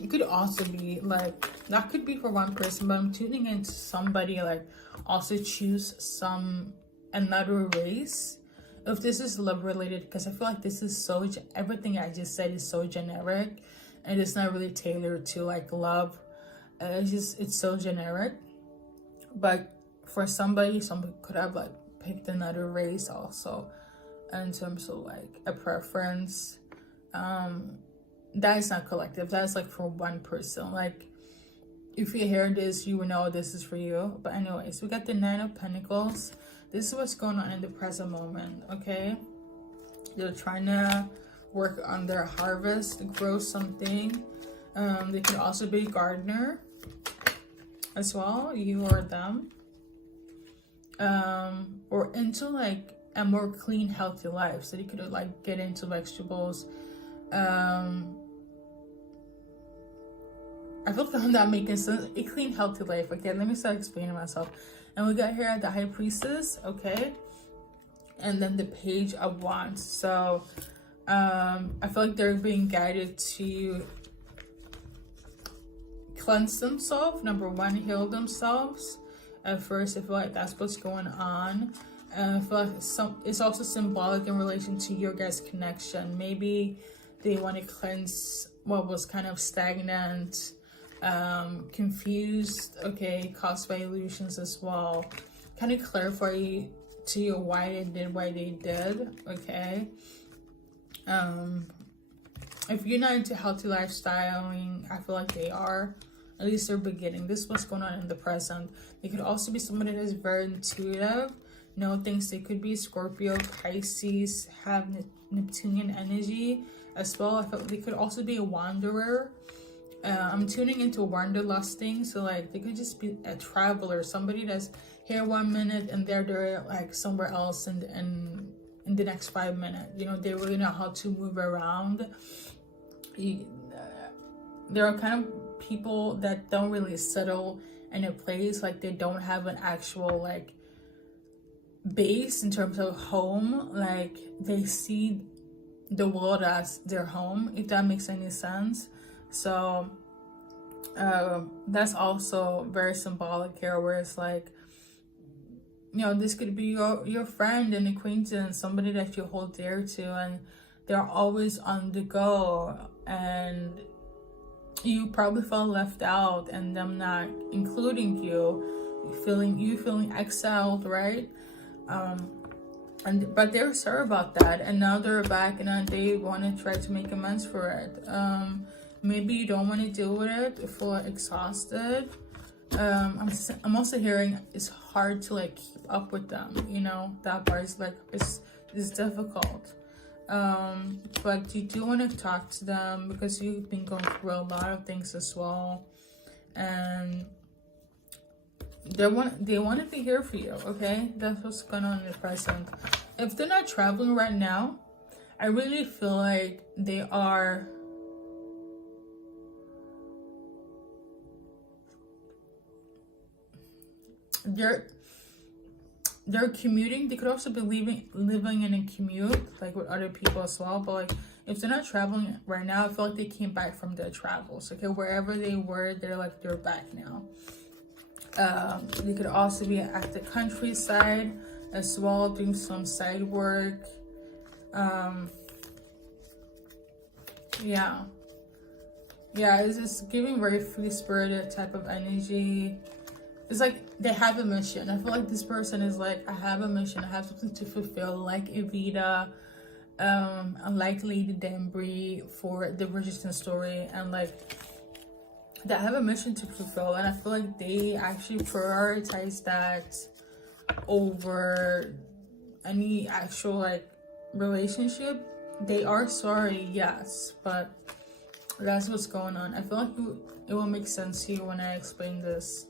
It could also be like, that could be for one person, but I'm tuning into somebody like also choose another race. If this is love related, because I feel like this is so, everything I just said is so generic and it's not really tailored to like love. It's so generic. But for somebody could have like picked another race also in terms of like a preference. That is not collective. That's like for one person. Like if you hear this, you will know this is for you. But anyways, we got the Nine of Pentacles. This is what's going on in the present moment, okay? They're trying to work on their harvest, grow something. They could also be a gardener as well, you or them. Or into like a more clean, healthy life. So they could like get into vegetables. I feel like I'm not making sense. A clean, healthy life. Okay, let me start explaining myself. And we got here the High Priestess, okay? And then the Page of Wands. So I feel like they're being guided to cleanse themselves. Number one, heal themselves. At first, I feel like that's what's going on. And I feel like it's also symbolic in relation to your guys' connection. Maybe they want to cleanse what was kind of stagnant, confused, okay, caused by illusions as well. Kind of clarify to you why they did, okay? If you're not into healthy lifestyling, I feel like they are. At least they're beginning. This is what's going on in the present. They could also be somebody that's very intuitive, know things. They could be Scorpio, Pisces, have Neptunian energy as well. I feel like they could also be a wanderer. I'm tuning into wanderlusting, so like they could just be a traveler, somebody that's here 1 minute and they're like somewhere else in the next 5 minutes. You know, they really know how to move around. There are kind of people that don't really settle in a place, like they don't have an actual like base in terms of home. Like they see the world as their home, if that makes any sense. So that's also very symbolic here, where it's like, you know, this could be your friend and acquaintance, somebody that you hold dear to, and they're always on the go, and you probably felt left out and them not including you, feeling exiled, right? But they're sorry about that, and now they're back and they want to try to make amends for it. Maybe you don't want to deal with it, you feel exhausted. I'm also hearing it's hard to like keep up with them, you know, that part is like it's difficult. But you do want to talk to them because you've been going through a lot of things as well, and they want to be here for you, okay? That's what's going on in the present. If they're not traveling right now, I really feel like they are they're commuting. They could also be living in a commute, like with other people as well. But like, if they're not traveling right now, I feel like they came back from their travels. Okay, wherever they were, they're back now. They could also be at the countryside as well, doing some side work. Yeah, it's just giving very free spirited type of energy. It's like they have a mission. I feel like this person is like, I have a mission, I have something to fulfill, like Evita, like Lady Danbury for the Bridgerton story, and like they have a mission to fulfill, and I feel like they actually prioritize that over any actual like relationship. They are sorry, yes, but that's what's going on. I feel like it will make sense to you when I explain this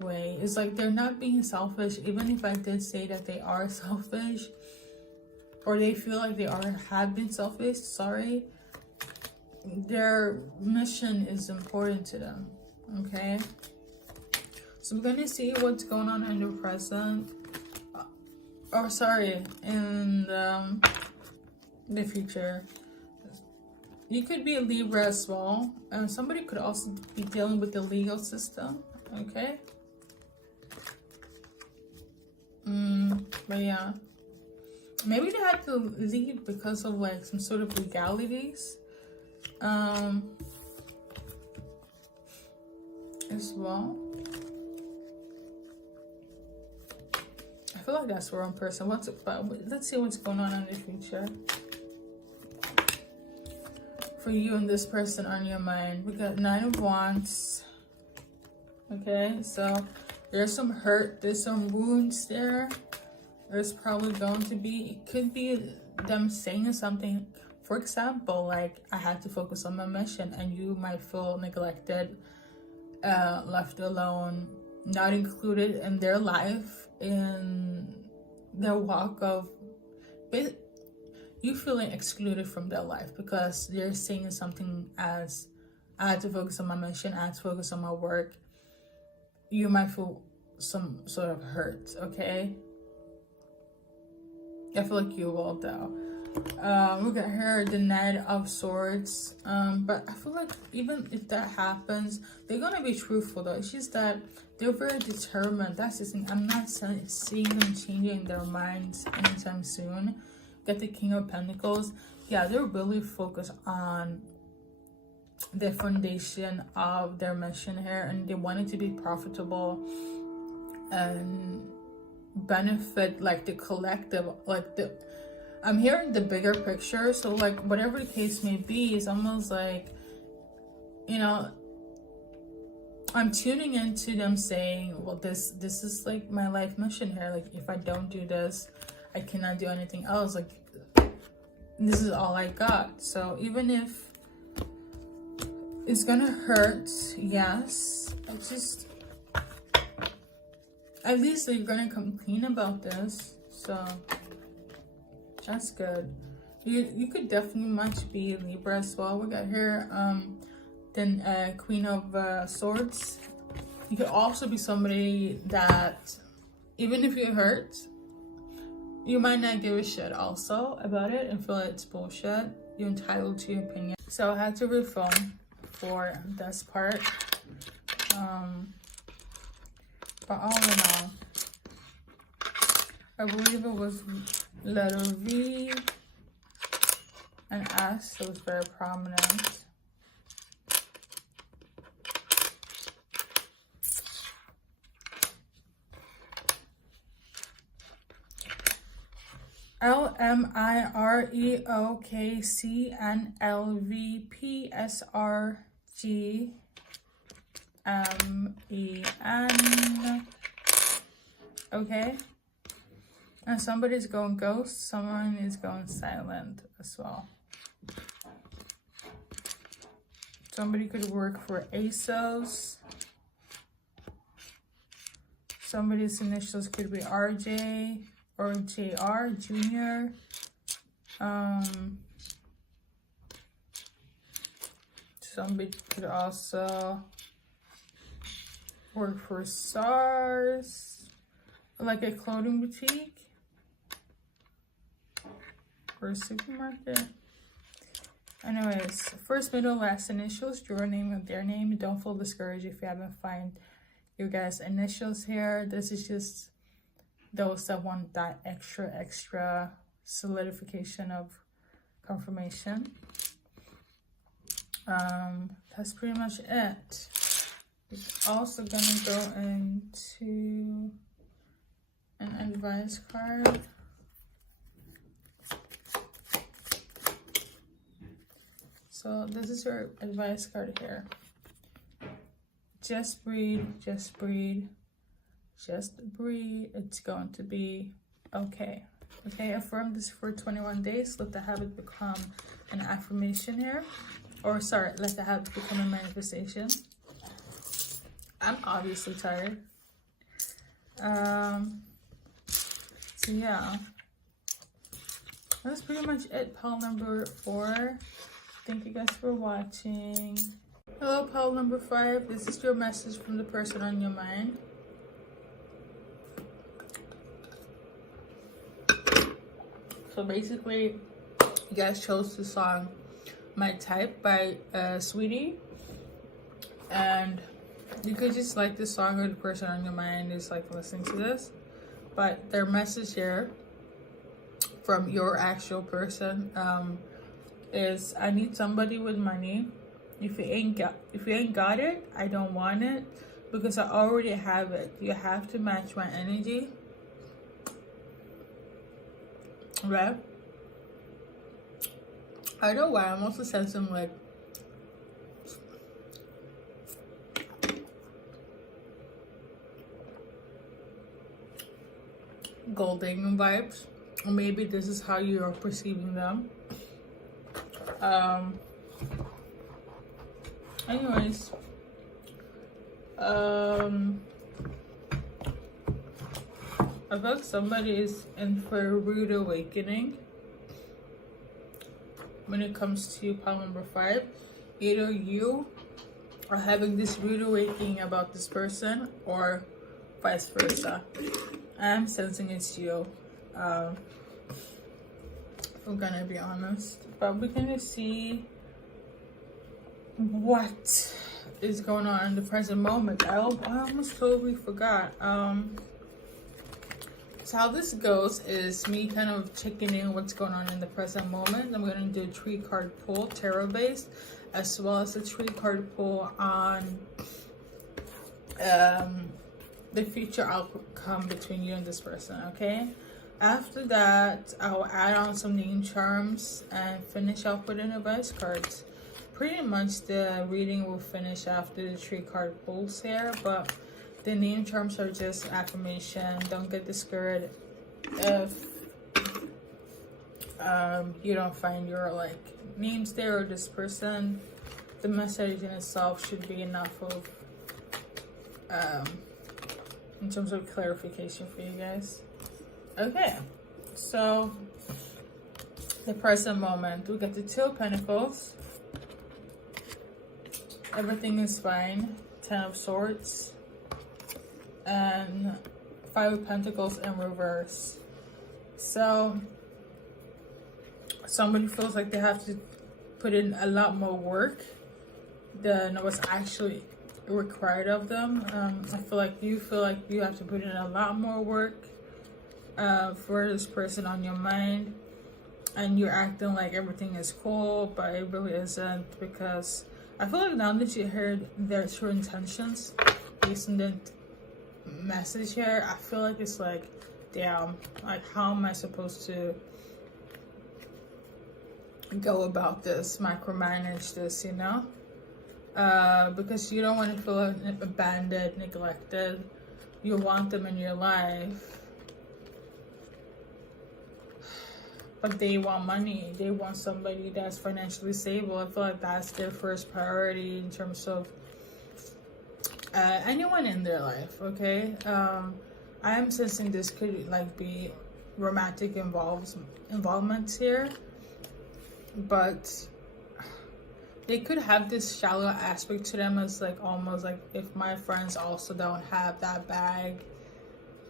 way. It's like they're not being selfish, even if I did say that they are selfish, or they feel like they have been selfish. Sorry, their mission is important to them, okay? So we're gonna see what's going on in the present, in the future. You could be a Libra as well, and somebody could also be dealing with the legal system, okay? But yeah, maybe they had to leave because of like some sort of legalities as well. I feel like that's the wrong person. Let's see what's going on in the future for you and this person on your mind. We got 9 of Wands. Okay, so there's some hurt, there's some wounds there. There's probably going to be, it could be them saying something, for example, like, I had to focus on my mission, and you might feel neglected, left alone, not included in their life, in their walk of you feeling excluded from their life because they're saying something as, I had to focus on my mission, I had to focus on my work. You might feel some sort of hurt, okay? I feel like you will though. We got here the Knight of Swords. But I feel like even if that happens, they're gonna be truthful though. It's just that they're very determined. That's the thing. I'm not seeing them changing their minds anytime soon. Got the King of Pentacles. Yeah, they're really focused on the foundation of their mission here, and they want it to be profitable and benefit like the collective, like the, I'm hearing the bigger picture. So like whatever the case may be, it's almost like, you know, I'm tuning into them saying, well, this is like my life mission here. Like if I don't do this, I cannot do anything else. Like this is all I got. So even if it's gonna hurt, yes, at least they're gonna come clean about this. So that's good. You could definitely much be Libra as well. We got here then Queen of Swords. You could also be somebody that even if you hurt, you might not give a shit also about it and feel like it's bullshit. You're entitled to your opinion. So I had to refilm for this part. But all in all, I believe it was letter V and S. It was very prominent. LMIREOKCNLVPSRGMEN. Okay. And somebody's going ghost, someone is going silent as well. Somebody could work for ASOS. Somebody's initials could be RJ or JR, Junior. Somebody could also work for SARS, like a clothing boutique or a supermarket. Anyways, first, middle, last initials, your name and their name. Don't feel discouraged if you haven't find your guys' initials here. This is just those that want that extra solidification of confirmation. That's pretty much it. It's also gonna go into an advice card. So this is your advice card here. Just breathe, just breathe, just breathe. It's going to be okay. Okay, affirm this for 21 days. Let the habit become an affirmation here. Or sorry, let the habit become a manifestation. I'm obviously tired. So yeah. That's pretty much it, pile number 4. Thank you guys for watching. Hello, pile number 5. This is your message from the person on your mind. So basically, you guys chose the song My Type by Sweetie. And you could just like the song or the person on your mind is like listening to this. But their message here from your actual person is, I need somebody with money. If you ain't got it, I don't want it because I already have it. You have to match my energy. Right? I don't know why I'm also sensing like golden vibes. Or maybe this is how you are perceiving them. Anyways, I feel like somebody is in for a rude awakening when it comes to pile number 5. Either you are having this rude awakening about this person or vice versa. I'm sensing it's you. If I'm gonna be honest. But we're gonna see what is going on in the present moment. I almost totally forgot. So how this goes is me kind of checking in what's going on in the present moment. I'm going to do a 3-card pull, tarot based, as well as a 3-card pull on the future outcome between you and this person, okay? After that, I'll add on some name charms and finish off with an advice cards. Pretty much the reading will finish after the 3-card pulls here, but the name charms are just affirmation. Don't get discouraged if you don't find your names there or this person. The message in itself should be enough of in terms of clarification for you guys. Okay, so the present moment, we get the 2 of Pentacles. Everything is fine. 10 of Swords. And 5 of Pentacles in reverse. So somebody feels like they have to put in a lot more work than what's actually required of them. I feel like you have to put in a lot more work for this person on your mind, and you're acting like everything is cool, but it really isn't, because I feel like now that you heard their true intentions based on the message here, I feel like it's like, damn, like how am I supposed to go about this, micromanage this, you know? Because you don't want to feel abandoned, neglected. You want them in your life, but they want money. They want somebody that's financially stable. I feel like that's their first priority in terms of anyone in their life, okay? I am sensing this could be romantic involvement here, but they could have this shallow aspect to them, as almost like, if my friends also don't have that bag,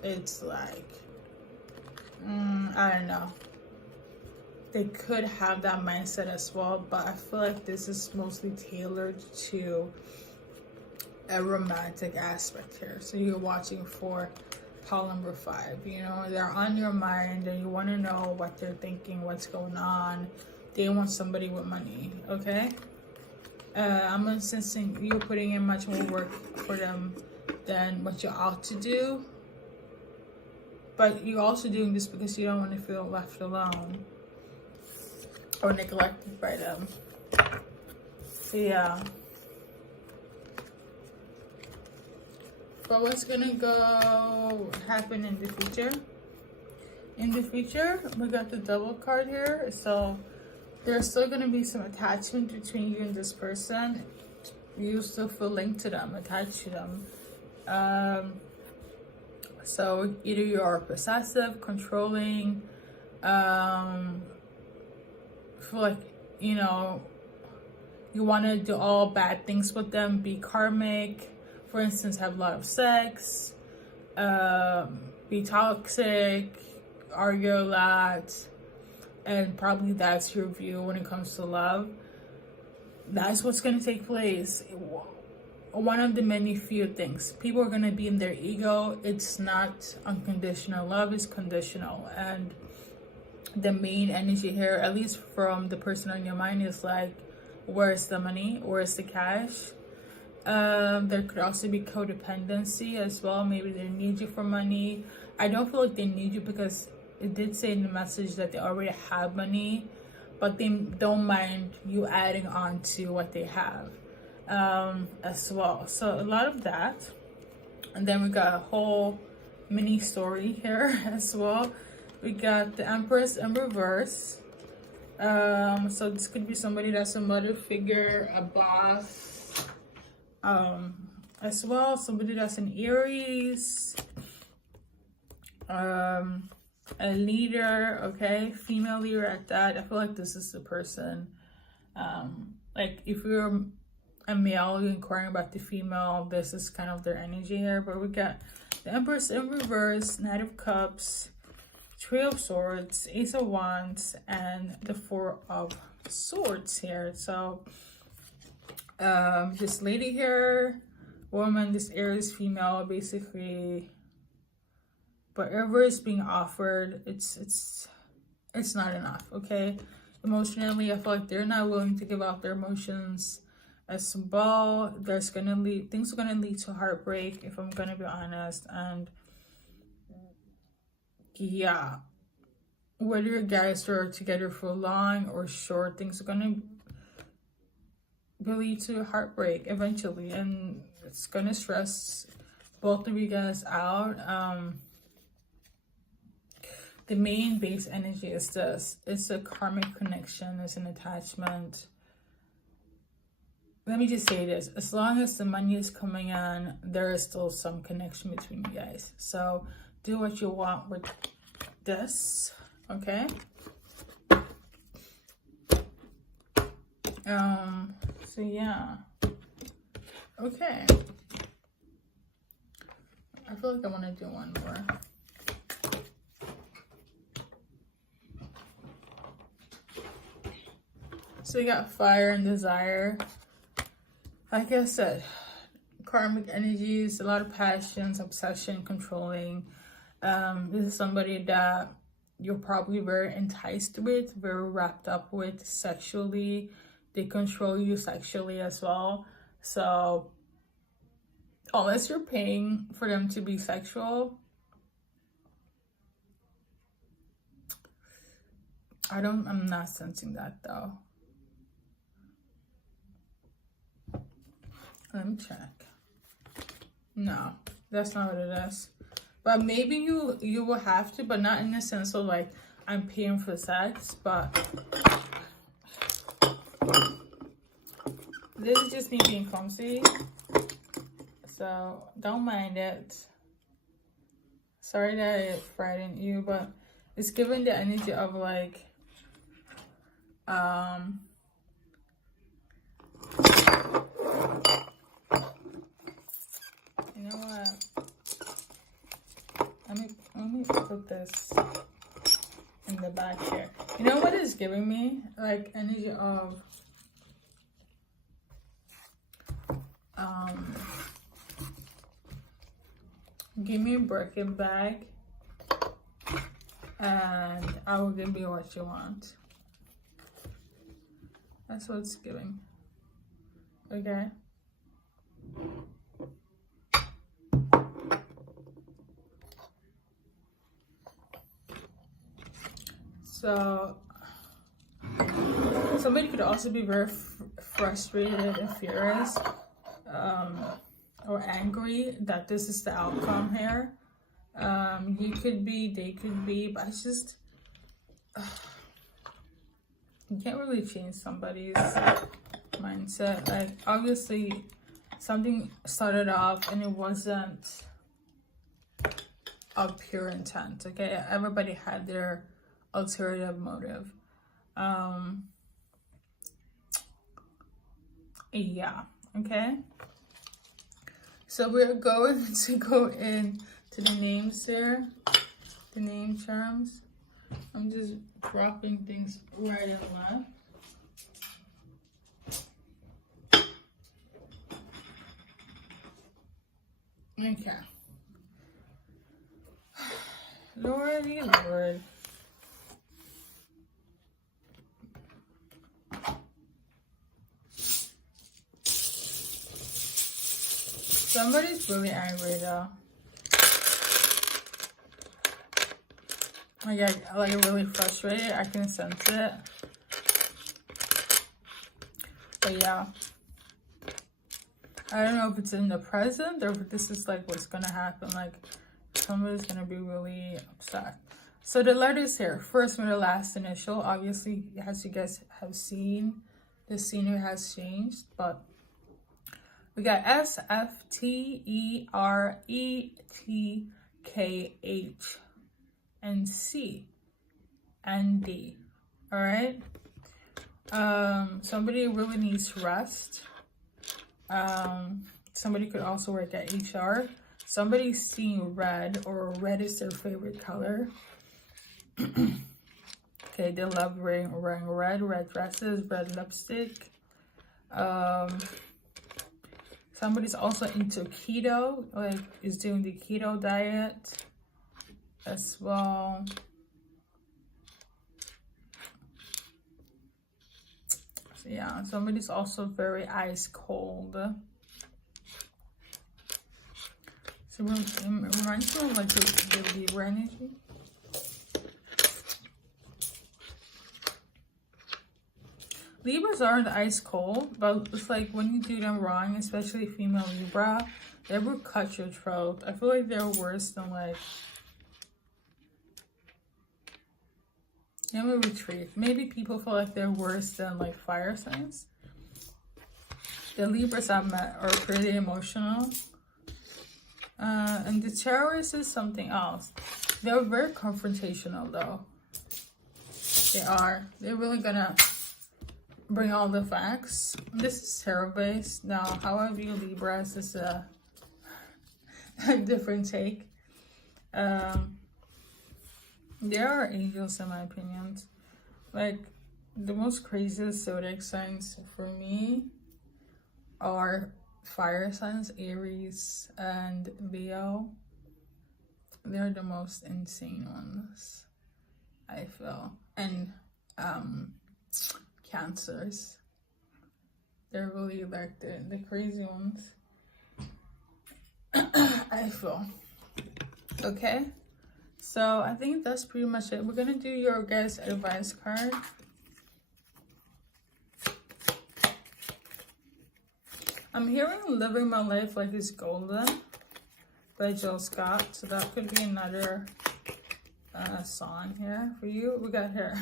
it's like, I don't know. They could have that mindset as well, but I feel like this is mostly tailored to a romantic aspect here. So you're watching for pile number 5. You know, they're on your mind and you want to know what they're thinking, what's going on. They want somebody with money, okay? I'm sensing you're putting in much more work for them than what you ought to do, but you're also doing this because you don't want to feel left alone or neglected by them. So yeah. But what's gonna happen in the future? In the future, we got the Devil card here. So there's still gonna be some attachment between you and this person. You still feel linked to them, attached to them. So either you are possessive, controlling, feel like, you know, you want to do all bad things with them, be karmic, for instance, have a lot of sex, be toxic, argue a lot, and probably that's your view when it comes to love. That's what's going to take place. One of the many few things. People are going to be in their ego. It's not unconditional. Love is conditional. And the main energy here, at least from the person on your mind, is like, where's the money? Where's the cash? There could also be codependency as well. Maybe they need you for money. I don't feel like they need you, because it did say in the message that they already have money, but they don't mind you adding on to what they have as well. So a lot of that. And then we got a whole mini story here as well. We got the Empress in reverse. So this could be somebody that's a mother figure, a boss, as well. Somebody that's an Aries. A leader, okay, female leader at that. I feel like this is the person. Like if you're a male, you're inquiring about the female, this is kind of their energy here. But we got the Empress in reverse, Knight of Cups, Three of Swords, Ace of Wands, and the Four of Swords here. So this lady here, woman, this Aries female, basically whatever is being offered, it's not enough, okay? Emotionally, I feel like they're not willing to give out their emotions as well. Things are gonna lead to heartbreak, if I'm gonna be honest. And yeah, whether you guys are together for long or short, things are gonna lead to heartbreak eventually, and it's gonna stress both of you guys out. The main base energy is this. It's a karmic connection. It's an attachment. Let me just say this. As long as the money is coming in, there is still some connection between you guys. So do what you want with this, okay? So yeah. Okay. I feel like I want to do one more. So we got fire and desire. Like I said, karmic energies, a lot of passions, obsession, controlling. This is somebody that you're probably very enticed with, very wrapped up with sexually. They control you sexually as well. So unless you're paying for them to be sexual, I'm not sensing that though. Let me check. No, that's not what it is. But maybe you will have to, but not in the sense of like I'm paying for sex, but this is just me being clumsy. So don't mind it. Sorry that it frightened you, but it's giving the energy of like you know what? Let me put this in the back here. You know what it's giving me? Like energy of give me a Birkin bag and I will give you what you want. That's what it's giving. Okay. So somebody could also be very frustrated and furious or angry that this is the outcome here. You could be, they could be, but it's just you can't really change somebody's mindset. Like obviously something started off and it wasn't of pure intent, okay? Everybody had their alternative motive. Yeah, okay? So we're going to go in to the names here, the name charms. I'm just dropping things right and left. Okay. Lordy Lord. Somebody's really angry though. Like really frustrated. I can sense it. But yeah. I don't know if it's in the present or if this is like what's gonna happen. Like somebody's gonna be really upset. So the letters here, first, middle, last, initial. Obviously, as you guys have seen, the scenery has changed, but we got S, F, T, E, R, E, T, K, H. and C and D. All right. Somebody really needs rest. Somebody could also work at HR. Somebody's seeing red, or red is their favorite color. Okay, they love wearing red dresses, red lipstick. Somebody's also into keto, like is doing the keto diet as well. So yeah, somebody's also very ice cold. So it reminds me of like the Libra energy. Libras aren't ice cold, but it's like when you do them wrong, especially female Libra, they will cut your throat. I feel like they're worse than like... Let me retreat. Maybe people feel like they're worse than like fire signs. The Libras I've met are pretty emotional. And the Taurus is something else. They're very confrontational though. They are. They're really gonna bring all the facts. This is tarot based. Now, how I view Libras is a different take. There are angels in my opinion. Like, the most craziest zodiac signs for me are fire signs, Aries and Leo. They're the most insane ones, I feel. And Cancers. They're really like the crazy ones. I feel. Okay. So I think that's pretty much it. We're gonna do your guys' advice card. I'm hearing Living My Life Like It's Golden by Jill Scott. So that could be another song here for you. We got here.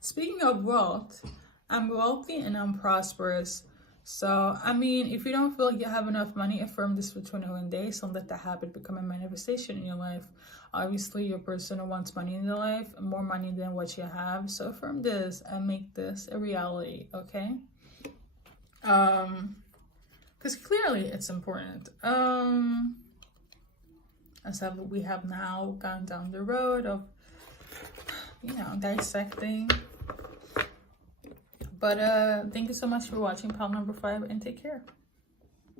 Speaking of wealth, I'm wealthy and I'm prosperous. So, I mean, if you don't feel like you have enough money, affirm this for 21 days and let the habit become a manifestation in your life. Obviously, your person wants money in their life, more money than what you have. So affirm this and make this a reality, okay? Because clearly it's important. As we have now gone down the road of, you know, dissecting. But thank you so much for watching pile number 5 and take care.